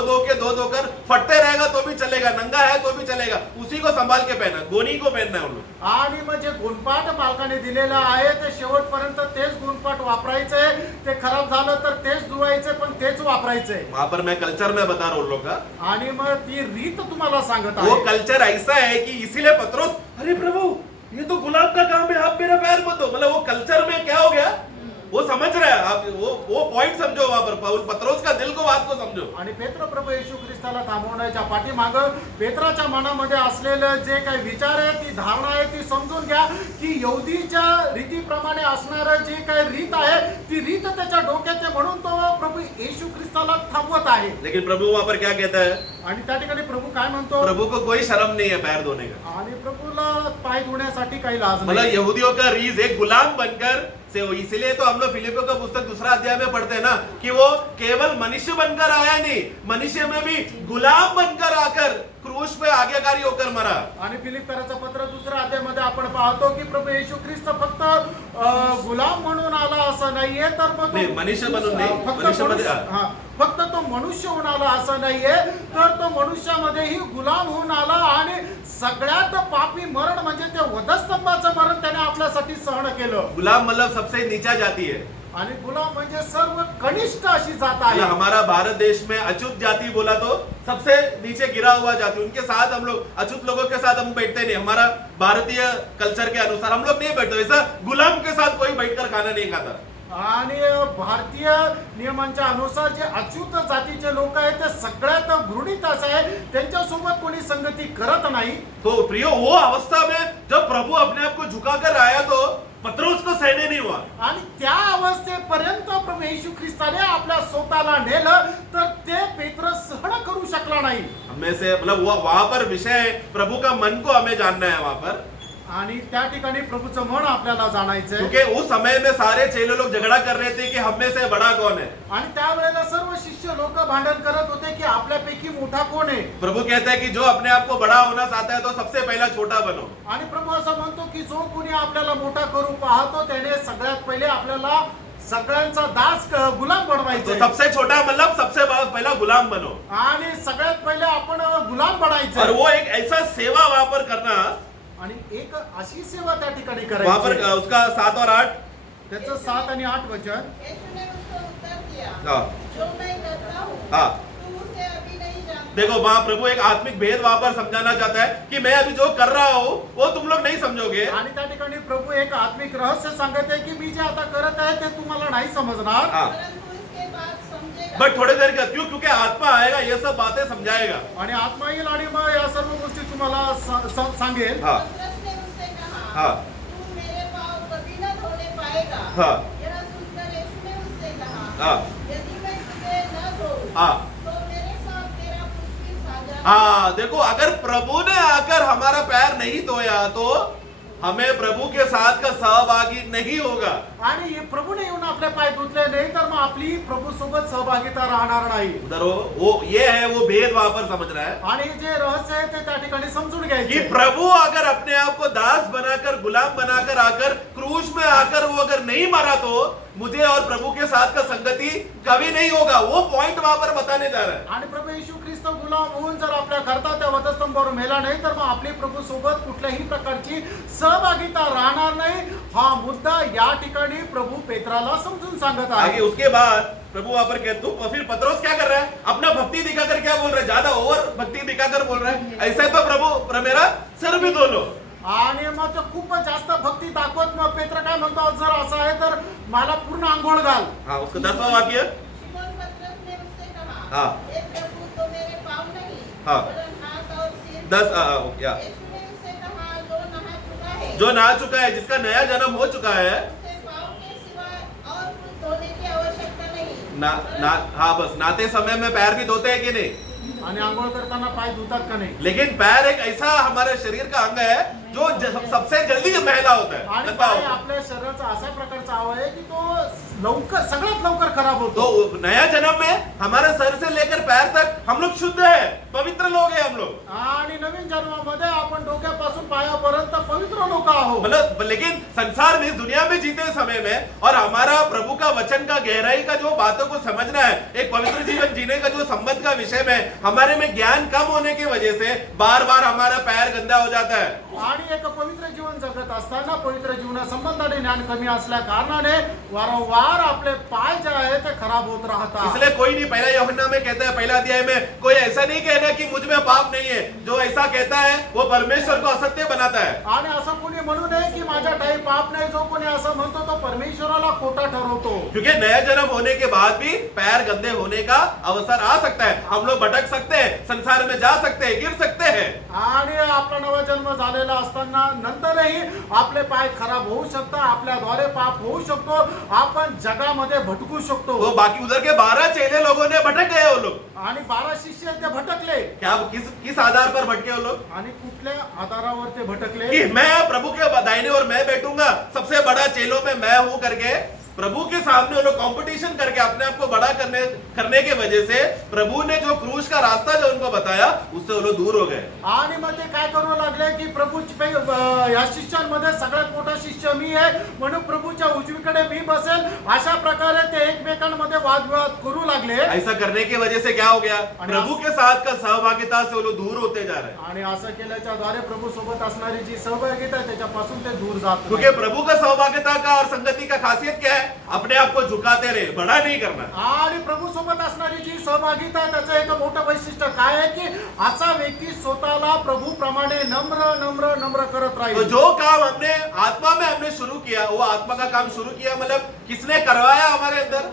धोकर फटते रहेगा तो भी चलेगा, नंगा है तो भी चलेगा, उसी को संभाल के पहना, गोनी को पहनना है उन लोग. आणि मग जे गुणपाठ मालकाने दिलेलं आहे ते शेवटपर्यंत तेच गुणपाठ वापरायचे. ते खराब झालं तर तेच धुवायचे पण तेच वापरायचे. वहां पर मैं कल्चर में बता रहा हूं उन लोग का. आणि मग ती रीत तुम्हाला सांगत वो आहे. कल्चर ऐसा है कि इसीलिए पत्रोस, अरे प्रभु ये तो गुलाम का काम है, आप मेरा पैर मत दो. मतलब वो कल्चर में क्या हो गया वो समझ रहे हैं आप, वो पॉइंट समझो वहां पर पत्रोस का दिल को बात को समझो. आणि पेत्र प्रभू येशू ख्रिस्ताला थांबवण्याच्या पाठीमागं पेत्राच्या मनामध्ये असलेलं जे काही विचार आहे ती धारणा आहे ती समजून घ्या की यहुदीच्या रीतीप्रमाणे असणारं जे काही रीत आहे ती रीत त्याच्या डोक्यात आहे म्हणून तो प्रभू येशू ख्रिस्ताला थांबवत आहे. लेकिन प्रभु वहां पर क्या कहता है? आणि त्या ठिकाणी प्रभू काय म्हणतो? प्रभु को कोई शर्म नहीं है पैर धोने का. आणि प्रभूला पाय धुण्यासाठी काही लाज मतलब नाही. यहूदियों का रीज एक गुलाम बनकर से, इसीलिए तो हम लोग फिलिपियों का पुस्तक 2 अध्याय में पढ़ते हैं ना कि वो केवल मनुष्य बनकर आया नहीं, मनुष्य में भी गुलाम बनकर आकर क्रूस पे आज्ञाकारी होकर मरा. आणि फिलिप्पियराचं पत्र 2 अध्यायामध्ये आपण पाहतो की प्रभू येशू ख्रिस्त फक्त गुलाम म्हणून आला असं नाहीये तर मग नाही, मनुष्य बनून नाही, फक्त मनुष्यामध्ये फक्त तो मनुष्य होऊन आला असं नाहीये तर तो मनुष्यामध्येही गुलाम होऊन आला. आणि सगळ्यात पापी मरण म्हणजे ते वधस्तंभाचं मरण त्याने आपल्यासाठी सहन केलं. गुलाम मतलब सबसे नीचा जाती है. आणि गुलाम म्हणजे सर्व कनिष्ठ अशी जात आहे. मतलब हमारा भारत देश में अछूत जाति बोला तो सबसे नीचे गिरा हुआ जाति, उनके साथ हम लोग अछूत लोगों के साथ हम बैठते नहीं. हमारा भारतीय कल्चर के अनुसार हम लोग नहीं बैठते, ऐसा गुलाम के साथ कोई बैठकर खाना नहीं खाता. आणि भारतीय नियमांच्या अनुसार जे अच्युत जातीचे लोक आहेत ते सगळ्यात घृणित असं आहे, त्यांच्यासोबत कोणी संगती करत नाही. तो प्रियो वो अवस्था में जब प्रभु अपने आप को झुकाकर आया तो पत्रोस को सहने नहीं हुआ. आणि त्या अवस्थेपर्यंत प्रभू येशू ख्रिस्ताने आपल्या स्वतःला नेलं तर ते पेत्र सहन करू शकला नाही. हमें से मतलब वहां पर विषय है, प्रभु का मन को हमें जानना है वहां पर. आणि त्या ठिकाणी प्रभूचं मन आपल्याला जाणायचंय. क्योंकि उस समय में सारे चेले लोग झगड़ा कर रहे थे कि हम में से बड़ा कौन है. आणि त्यावेळेला सर्व शिष्य लोक भांडण करत होते की आपल्यापैकी मोठा कोण आहे. प्रभु कहता है कि जो अपने आप को बड़ा होना चाहता है तो सबसे पहला छोटा बनो. आणि प्रभू असं म्हणतो की जो कोणी आपल्याला मोठा करू पाहतो त्याने सगळ्यात पहिले आपल्याला सगळ्यांचा दास गुलाम तो बनवायचा. सबसे छोटा मतलब सबसे पहला गुलाम बनो. आणि सगळ्यात पहिले आपण गुलाम और बनायचं. वो एक ऐसा सेवा वहां पर करना, आणि एक अशी सेवा त्या ठिकाणी वहां पर करायची. उसका 7 और 8. त्याचं 7 आणि 8 वचन. यीशु ने उसको उत्तर दिया, हाँ. जो मैं करता हूँ हाँ. तुम उसे अभी नहीं जानते. देखो वहां प्रभु एक आत्मिक भेद वहां पर समझाना चाहता है कि मैं अभी जो कर रहा हूं वो तुम लोग नहीं समझोगे. आणि त्या ठिकाणी प्रभू एक आत्मिक रहस्य सांगत आहे की मी जे आता करत आहे ते तुम्हाला नाही समजणार. हाँ. परंतु इसके बाद समझेगा. बट थोड़ी देर का क्योंकि आत्मा आएगा ये सब बातें समझाएगा. आणि आत्मा येईल आणि मग या सर्व गोष्टी तुम्हाला सांगेल. हाँ. पतरस ने उससे कहा, हाँ. तू मेरे पाँव कभी न धोने पाएगा. हाँ. यह सुनकर यीशु ने उससे कहा, हाँ. यदि मैं तुझे न धोऊं हाँ. तो मेरे साथ तेरा कुछ भी साझा हाँ, देखो अगर प्रभु ने आकर हमारा पैर नहीं धोया तो हमें प्रभु के साथ का सहभागी नहीं होगा. आणि प्रभूने येऊन आपले पाय धुतले नाही तर मग आपली प्रभू सोबत सहभागिता राहणार नाही. उधर वो ये है, वो भेद वहां पर समझ रहा है आणि जे रहस्य आहे ते त्या ठिकाणी समजून कि घ्यायचे. प्रभु अगर अपने आप को दास बनाकर, गुलाम बनाकर आकर क्रूस में आकर वो अगर नहीं मरा तो मुझे और प्रभु के साथ का संगति कभी नहीं होगा. वो पॉइंट वहां पर बताने जा रहा है. आणि प्रभू येशू ख्रिस्त गुलाम होऊन जर आपल्या करता त्या वधस्तंभावर मेला नाही तर मग आपली प्रभू सोबत कुठल्याही प्रकारची सहभागिता राहणार नाही. हा मुद्दा या ठिकाणी प्रभु पेत्राला समजून सांगत आगे आहे. उसके बाद प्रभु वहां पर कहते तो फिर पतरस क्या कर रहा है, अपना भक्ति दिखाकर क्या बोल रहा है, ज्यादा ओवर भक्ति दिखाकर बोल रहा है, ऐसा तो प्रभु मेरा सिर भी धो लो. आणि मग तो खूप जास्त भक्ती दाखवत मग पेत्र काय म्हणतो, जर असं आहे तर मला पूर्ण आंघोळ घाल. हाँ, उसका 10वां वाक्य. शिमोन पतरस ने उससे कहा, हाँ. हे प्रभु, तो मेरे पाँव नहीं, हाँ. वरन हाथ और सिर. 10 या यीशु ने उससे कहा, जो नहा चुका है, जो नहा चुका है, जिसका नया जन्म हो चुका है, उसे पाँव के सिवा और कुछ धोने की आवश्यकता नहीं. ना हाँ, बस नहाते समय में पैर भी धोते हैं कि नहीं. आणि आंघोळ करताना पाय धुतात का नाही. लेकिन पैर एक ऐसा हमारे शरीर का अंग है जो सबसे जल्दी मैला होता है, आणि गंदा पाय होता है. आपल्या शरीराचा अशा प्रकारचा अवयव आहे की तो लवकर सगळ्यात लवकर खराब होतो. तो नया जन्म में हमारे सर से लेकर पैर तक हम लोग शुद्ध है, पवित्र लोग हैं हम लोग. आणि नवीन जन्मामध्ये आपण डोक्यापासून पायापर्यंत पवित्र लोक आहोत. मतलब लेकिन संसार में, दुनिया में जीते समय में और हमारा प्रभु का वचन का गहराई का जो बातों को समझना है, एक पवित्र जीवन जीने का जो संबंध का विषय में हमारे में ज्ञान कम होने की वजह से बार बार हमारा पैर गंदा हो जाता है. आणि एक पवित्र जीवन जगत असताना पवित्र जीवना संबंधाने ज्ञान कमी असल्या कारणाने वारंवार आपले पाय जे आहे ते खराब होत राहतात. इसलिए कोई नहीं, पहला यूहन्ना में कहता है, पहला अध्याय में, कोई ऐसा नहीं कहना कि मुझ में पाप नहीं है. जो ऐसा कहता है वो परमेश्वर को असत्य बनाता है. आणि असं कोणी म्हणू नये की माझ्या ठाई पाप नाही. जो कोणी असं म्हणतो तो परमेश्वराला खोटा ठरवतो. क्योंकि नया जन्म होने के बाद भी पैर गंदे होने का अवसर आ सकता है. हम लोग भटक सकते हैं, संसार में जा सकते हैं, गिर सकते हैं. आणि आपला नवा जन्म झालेला असताना नंतरही आपले पाय खराब होऊ शकतात. आपल्याद्वारे पाप होऊ शकतो. आपण जगामध्ये भटकू शकतो. तो बाकी उधर के 12 चेले लोगों ने भटक गए वो लोग. आणि 12 शिष्य ते भटकले. क्या किस आधार पर भटके वो लोग? आणि कुठल्या आधारावर ते भटकले? कि मैं प्रभु के दाहिने और मैं बैठूंगा, सबसे बड़ा चेलों में मैं हूं करके प्रभु के सामने वो लोग कंपटीशन करके अपने आप को बड़ा करने के वजह से प्रभु ने जो क्रूस का रास्ता जो उनको बताया उससे वो लोग दूर हो गए. आणि मग ते काय करू लागले की प्रभू या शिष्यांमध्ये सगळ्यात मोठा शिष्य मी आहे म्हणून प्रभूच्या उजवीकडे मी बसेल, अशा प्रकारे ते एकमेकांमध्ये वादविवाद करू लागले. ऐसा करने की वजह से क्या हो गया, प्रभु के साथ का सहभागिता से वो लोग दूर होते जा रहे हैं. आणि असं केल्याच्या द्वारे प्रभू सोबत असणारी जी सहभागिता आहे त्याच्यापासून ते दूर जात क्योंकि प्रभु का सहभागिता का और संगति का खासियत क्या है, अपने आप को झुकाते रहे, बड़ा नहीं करना. आणि प्रभू सोबत असणारी जी सहभागिता आहे त्याचं एक मोठं वैशिष्ट्य काय आहे की असा व्यक्ती स्वतःला प्रभू प्रमाणे नम्र नम्र नम्र करत तो राहील. जो काम हमने आत्मा में हमने शुरू किया, वो आत्मा का काम शुरू किया, मतलब किसने करवाया हमारे अंदर?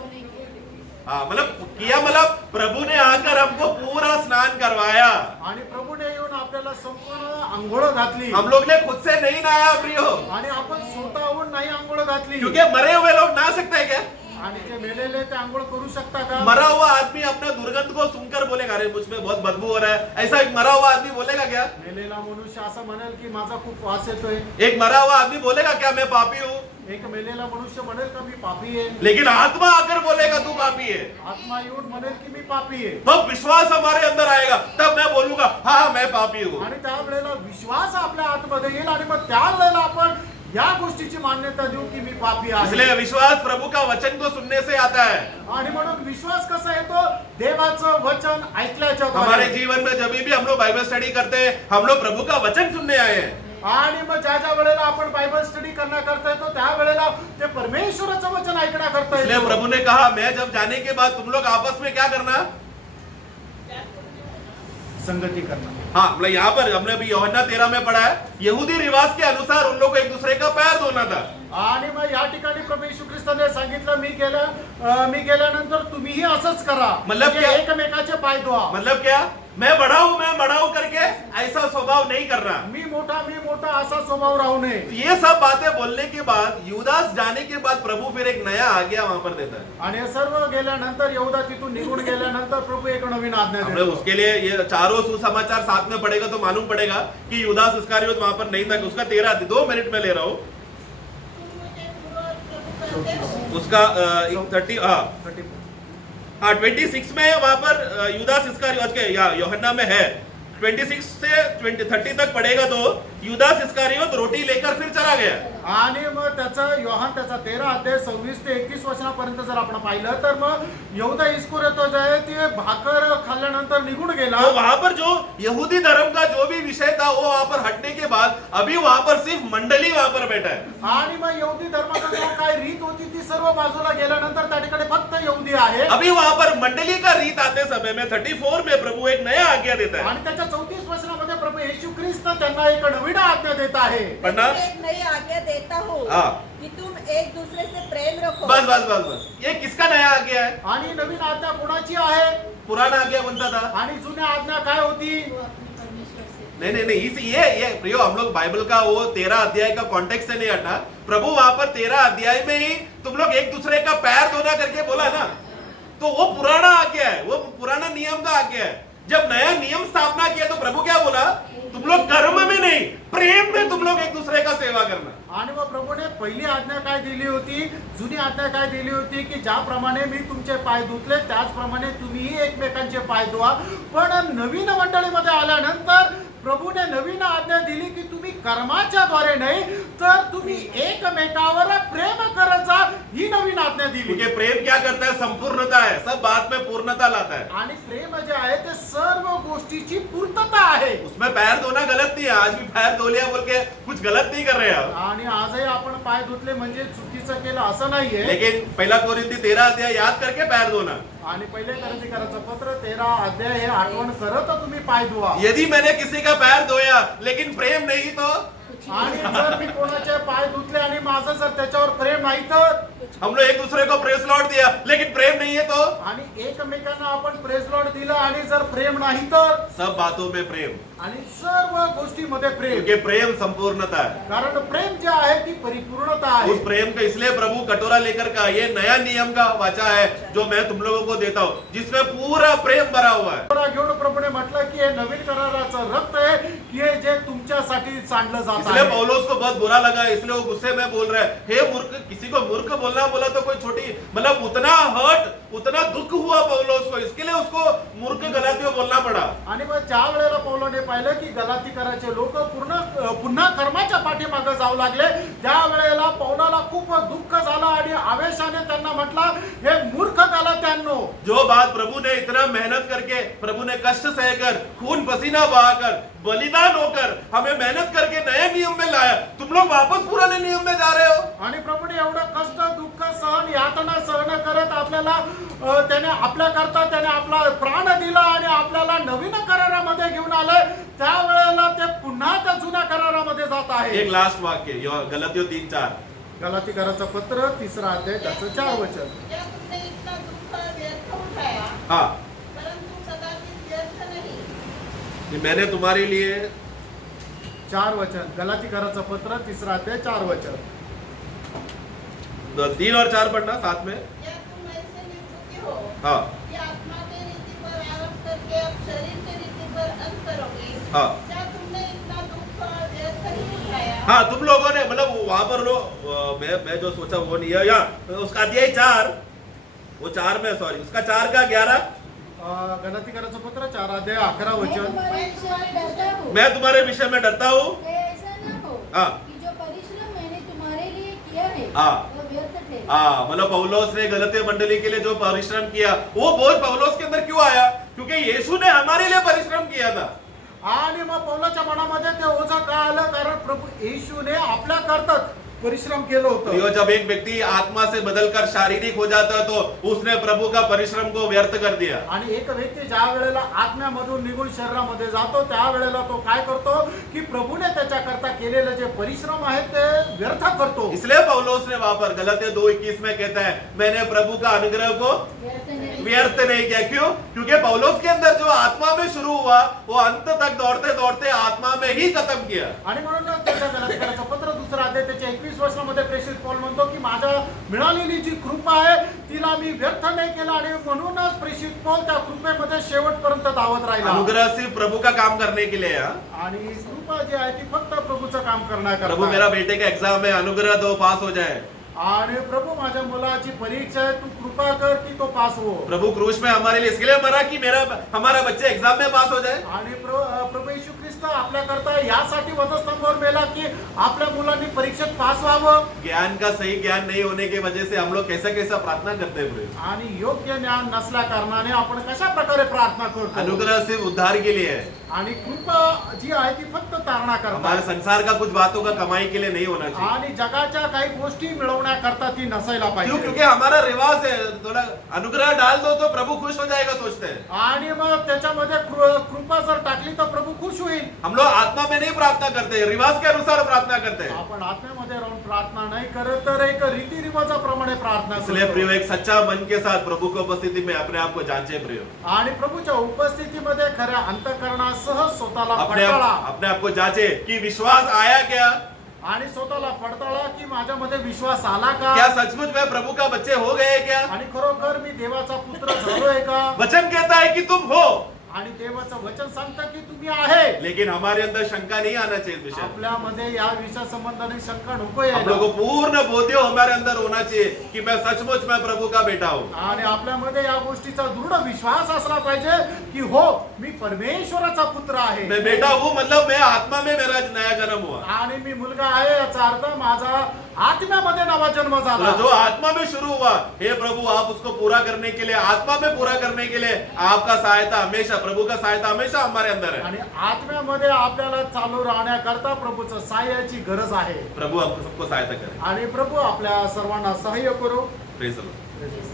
हाँ, मतलब किया, मतलब प्रभु ने आकर हमको पूरा स्नान करवाया. आणि प्रभूने येऊन आपल्याला संपूर्ण आंघोळ घातली. हम लोग ने खुद से नहीं नहाया प्रियो, आणि आपण स्वतःहून नाही आंघोळ घातली. क्योंकि मरे हुए लोग नहा सकते हैं क्या? आणि जे मेलेले ते आंघोळ करू शकता का? मरा हुआ आदमी अपना दुर्गंध को सुनकर बोलेगा, अरे मुझ में बहुत बदबू हो रहा है, ऐसा एक मरा हुआ आदमी बोलेगा क्या? मेलेला मनुष्य असं म्हणेल की माझा खूप वास येतोय. एक मरा हुआ आदमी बोलेगा क्या मैं पापी हूँ? एक मेलेला मनुष्य म्हणेल का मी पापी आहे. लेकिन आत्मा आकर बोलेगा तू पापी है. आत्मा येऊन म्हणेल की मी पापी आहे. तब विश्वास हमारे अंदर आएगा, तब मैं बोलूंगा हाँ मैं पापी हूँ. आणि त्यावेळेला विश्वास आपल्या आतमध्ये येईल आणि मग त्यावेळेला आपण या गोष्टीची मान्यता देऊ की मी पापी आहे. इसलिए विश्वास प्रभु का वचन को सुनने से आता है. आणि म्हणून विश्वास कसा येतो? देवाचं वचन ऐकल्याच्या हमारे द्वारे. जीवन में जब भी हम लोग बाइबल स्टडी करते हैं, हम लोग प्रभु का वचन सुनने आए हैं. आणि मग ज्या वेळेला आपण बायबल स्टडी करता येतो त्यावेळेला ते परमेश्वराचं वचन ऐकण्याकरता इसलिए येतो. प्रभु ने कहा मैं जब जाने के बाद तुम लोग आपस में क्या करना? संगती करणार. हाँ, मतलब यहाँ पर हमने अभी यूहन्ना 13 में पढ़ा है, यहूदी रिवाज के अनुसार उन लोग को एक दूसरे का पैर धोना था. आणि मग या ठिकाणी प्रभू येशू ख्रिस्ताने सांगितलं मी गेल्यानंतर तुम्हीही असंच करा. मतलब म्हणजे क्या? एकमेकाचे पाय धुवा. मतलब क्या, मैं बड़ा हूं करके ऐसा स्वभाव नहीं करना. मी मोठा असा स्वभाव राहू नये. ये सब बातें बोलने के बाद युदास जाने के बाद प्रभु फिर एक नया आज्ञा वहां पर देता है. आणि हे सर्व गेल्यानंतर यहूदा तिथून निघून गेल्यानंतर प्रभू एक नवीन आज्ञा हमने देतो. उसके लिए ये चारों सुसमाचार साथ में पढ़ेगा तो मालूम पड़ेगा कि युदास इस्करियोत वहां पर नहीं था. उसका 2 मिनट में ले रहा हूं. तुम मुझे पूर्व प्रभु का करते हो। उसका 30 हाँ 26 में वहां पर यूदास इस्करियोत के या यूहन्ना में है 26 से 30 तक पढ़ेगा तो यूदास इस्करियोत रोटी लेकर फिर चला गया। आणि मग त्याचं योहान त्याचा 13 अध्याय 26 ते 31 वचनापर्यंत जर आपण पाहिलं तर मग यहूदा इस्करियोत जो आहे ते भाकर खाल्ल्यानंतर निघून गेला. तो वहां पर जो यहूदी धर्म का जो भी विषय था वो वहां पर हटने के बाद अभी वहां पर सिर्फ मंडली वहां पर बैठा है। आणि मग यहूदी धर्माचा जो काय रीत होती ती सर्व बाजूला गेल्यानंतर त्या ठिकाणी फक्त यहूदी आहे. अभी वहां पर मंडली का रीत आते समय में 34 में प्रभु एक नया आज्ञा देता है। आणि त्याच्या 34 वचनामध्ये प्रभू येशू ख्रिस्त त्यांना एक नवीन आज्ञा देत आहे. पण ना एक नई आज्ञा देता हूँ हाँ कि तुम एक दूसरे से प्रेम रखो। बस बस बस बस ये किसका नया आज्ञा है? आणि नवीन आज्ञा कोणाची आहे? पुराना आज्ञा बनता था। आणि जुन्या आज्ञा काय होती? वो अपने परमेश्वर से नहीं नहीं नहीं ये प्रियो हम लोग बाइबल का वो 13 अध्याय का कॉन्टेक्स्ट से नहीं हटना। प्रभु वहां पर 13 अध्याय में ही तुम लोग एक दूसरे का पैर धोना करके बोला ना, तो वो पुराना आज्ञा है, वो पुराना नियम का आज्ञा है। जब नया नियम स्थापना किया तो प्रभु क्या बोला? तुम लोग कर्म में नहीं प्रेम में तुम लोग एक दूसरे का सेवा करना। आणि मग प्रभूने पहिली आज्ञा काय दिली होती? जुनी आज्ञा काय दिली होती की ज्याप्रमाणे मी तुमचे पाय धुतले त्याचप्रमाणे तुम्हीही एकमेकांचे पाय धुवा. पण नवीन मंडळीमध्ये आल्यानंतर प्रभूने नवीन आज्ञा दिली की तुम्ही कर्माच्या द्वारे नाही तर तुम्ही एकमेकावर प्रेम करत जा, ही नवीन आज्ञा दिली. क्योंकि प्रेम क्या करता है? संपूर्णता है, सब बात में पूर्णता लाता है। आणि प्रेम जे आहे ते सर्व गोष्टीची पूर्तता आहे. उसमें पैर धोना गलत नहीं है, आज भी पैर धो लिया बोल के कुछ गलत नहीं कर रहे हैं आप। आणि आजही आपण पाय धुतले म्हणजे चुकीचं केलं असं नाहीये. लेकिन पहला कोरिन्थी 13 अध्याय याद करके पैर धोना। आणि पहिले करंथीकराचं पत्र 13 अध्याय हे आठवण करत तुम्ही पाय धुवा. यदि मैंने किसी का पैर धोया लेकिन प्रेम नहीं तो आणि जर मी कोणाचे पाय धुतले आणि माझं जर त्याच्यावर प्रेम नाही तर, हम लोग एक दूसरे को प्रेस लौट दिया लेकिन प्रेम नहीं है तो आणि एकमेकांना आपण प्रेस लॉर्ड दिलं आणि जर प्रेम नाही तर, सब बातों में प्रेम, आणि सर्व गोष्टीमध्ये प्रेम. क्योंकि प्रेम संपूर्णता है। कारण प्रेम जे आहे ती परिपूर्णता आहे. उस प्रेम का इसलिए प्रभु कटोरा लेकर का ये नया नियम का वाचा है जो मैं तुम लोगों को देता हूँ, जिसमें पूरा प्रेम भरा हुआ है। कटोरा घेऊन प्रभूने म्हटलं की हे नवीन कराराचं रक्त आहे की हे जे तुमच्यासाठी सांडलं जात इसलिए आहे. पौलुस को बहुत बुरा लगा, इसलिए वो गुस्से में बोल रहा है, हे मूर्ख। किसी को मूर्ख बोलना बोला तो कोई छोटी मतलब उतना हर्ट, उतना दुख हुआ पौलुस को, इसके लिए उसको मूर्ख गलातियों बोलना पड़ा। आणि मग ज्या वेळेला पौलाने पाहिलं की गलातीकराचे लोक पुन्हा कर्माच्या पाठीमागे जाऊ लागले त्या वेळेला पौलाला खूप दुःख झालं आणि आवेशाने त्यांना म्हटलं, हे मूर्ख गलात्यांनो, जो बात प्रभु ने इतना मेहनत करके, प्रभु ने कष्ट सहकर, खून पसीना बहाकर, बलिदान होकर हमें मेहनत करके नए नियम में लाया, तुम लोग वापस पुराने नियम में जा रहे हो। आणि प्रभूने एवढं कष्ट दुःख सहन यातना सहन करत आपल्याला त्याने आपल्याकरता त्याने आपला प्राण दिला आणि आपल्याला नवीन करारामध्ये घेऊन आले, त्यावेळेला ते पुन्हा त्या जुन्या करारामध्ये जात आहे. एक लास्ट वाक्य गलातियों 3:4 गलातीकराचं पत्र 3 अध्याय त्याचं 4 वचन. क्या तुमने इतना दुख व्यर्थ उठाया, हाँ परंतु कदाचित व्यर्थ नहीं। कि मैंने तुम्हारे लिए 4 वचन. गलातीकराचं पत्र 3 अध्याय 4 वचन. 3 और 4 पढ़ना साथ में। क्या तुम ऐसे निश्चित हो हाँ कि आत्मा के रीति पर आरोप करके अब शरीर के रीति पर अंत करोगे? हाँ क्या तुमने इतना दुख व्यर्थ नहीं उठाया? हाँ, तुम लोगों ने मतलब वहां पर मैं जो सोचा वो नहीं है, या उसका अध्याय 4 वो 4 में सॉरी उसका 4 का 11 गलातीकराचं पत्र 4 अध्याय 11 मैं वचन. तुम्हारे विषय में डरता हूँ मैं तुम्हारे विषय में डरता हूँ। कि ऐसा न हो हाँ। कि जो परिश्रम मैंने तुम्हारे लिए किया है हाँ। वह व्यर्थ ठहरे। हाँ मतलब पौलुस ने गलती मंडली के लिए जो परिश्रम किया वो बोझ पौलुस के अंदर क्यों आया? क्योंकि यीशु ने हमारे लिए परिश्रम किया था। आणि मग पौलाच्या मनामध्ये ते ओझं का आलं? कारण प्रभू येशूने आपल्या करता परिश्रम केलं होतं. यो जब एक व्यक्ति आत्मा से बदलकर शारीरिक हो जाता है तो उसने प्रभु का परिश्रम को व्यर्थ कर दिया। आणि एक व्यक्ती ज्या वेळेला आत्म्यामधून निघून शरीरामध्ये जातो त्या वेळेला तो काय करतो की प्रभूने त्याच्याकरता केलेले जे परिश्रम आहेत ते व्यर्थ करतो. इसलिए पौलुस ने वहां पर गलातियों 2:21 में कहता है, मैंने प्रभु का अनुग्रह को व्यर्थ नहीं। व्यर्थ नहीं किया। क्यों? क्योंकि पौलुस के अंदर जो आत्मा में शुरू हुआ वो अंत तक दौड़ते दौड़ते आत्मा में ही खत्म किया। आणि म्हणून त्याच्या गलातीकराचं पत्र 2 अध्याय त्याच्या 21 वर्षामध्ये प्रेषित पौल म्हणतो की माझ्या मिळालेली जी कृपा आहे तिला मी व्यर्थ नाही केला आणि म्हणूनच प्रेषित पौल त्या कृपेमध्ये शेवटपर्यंत धावत राहिला. अनुग्रह सिर्फ प्रभु का काम करने के लिए है। आणि कृपा जी आहे ती फक्त प्रभूचं काम करण्याकरता. प्रभु मेरा बेटे का एग्जाम है, अनुग्रह दो पास हो जाए। आणि प्रभु माझ्या मुलाची परीक्षा आहे, तू कृपा कर की तो पास हो. प्रभु क्रूस में हमारे लिए इसके लिए मरा कि हमारा बच्चे एग्जाम में पास हो जाए. आणि प्रभू येशू ख्रिस्त आपल्या करता यासाठी वधस्तंभावर मेला की आपल्या मुलांनी परीक्षेत पास व्हावं. ज्ञान का सही ज्ञान नहीं होने की वजह से हम लोग कैसा कैसा प्रार्थना करते हैं प्रभु. आणि योग्य ज्ञान नसल्या कारणाने आपण कशा प्रकारे प्रार्थना करतो. अनुग्रह सिर्फ उद्धार के लिए है. आणि कृपा जी आहे ती फक्त तारणा हमारे करतात संसार का कुछ बातों का कमाई के लिए नहीं होना चाहिए. आणि जगाच्या काही गोष्टी मिळवण्याकरता ती नसायला क्यों? पाहिजे. क्योंकि हमारा रिवाज है थोड़ा अनुग्रह डाल दो तो प्रभु खुश हो जाएगा सोचते हैं. आणि मग त्याच्यामध्ये कृपा जर टाकली तर प्रभू खुश होईल. हम लोग आत्मा में नहीं प्रार्थना करते, रिवाज के अनुसार प्रार्थना करते हैं. आपण आत्म्यामध्ये राहून प्रार्थना नाही करत तर एक रीती रिवाजाप्रमाणे प्रार्थना इसलिए प्रियो करतो. एक सच्चा मन के साथ प्रभु की उपस्थिति में अपने आप को जांचे प्रियो. आणि प्रभूच्या उपस्थितीमध्ये खऱ्या अंतःकरणासह स्वतःला पडताळा अपने आप को जांचे कि विश्वास आया क्या. आणि स्वतःला पडताळा की माझ्यामध्ये विश्वास आला क्या का सचमुच में प्रभु का बच्चे हो गए क्या. आणि खरोखर मी देवाचा पुत्र झालोय का. वचन कहता है कि तुम हो, आणि देवाचं वचन सांगतं की तुम्ही आहे. लेकिन हमारे अंदर शंका नहीं आना चाहिए इस विषय में. आपल्यामध्ये या विषया संबंधाने शंका नको हम लोग को यायला. पूर्ण बोध्य हमारे अंदर होना चाहिए कि मैं सचमुच में प्रभु का बेटा हूँ. आणि आपल्यामध्ये या गोष्टीचा दृढ विश्वास असला पाहिजे की हो मी परमेश्वराचा पुत्र आहे. मैं बेटा हूँ मतलब मैं आत्मा में मेरा नया जन्म हुआ. आणि मी मुलगा आहे याचा अर्थ माझा आत्म्यामध्ये नवा जन्म तो झाला. जो आत्मा में शुरू हुआ, हे प्रभु आप उसको पूरा करने के लिए, आत्मा में पूरा करने के लिए आपका सहायता हमेशा, प्रभु का सहायता हमेशा हमारे अंदर है. आणि आत्म्यामध्ये आपल्याला चालू राहण्याकरता प्रभूचं सहाय्याची गरज आहे. प्रभु हम सबको सहायता करे. आणि प्रभू आपल्या सर्वांना सहाय्य करू. Praise the Lord.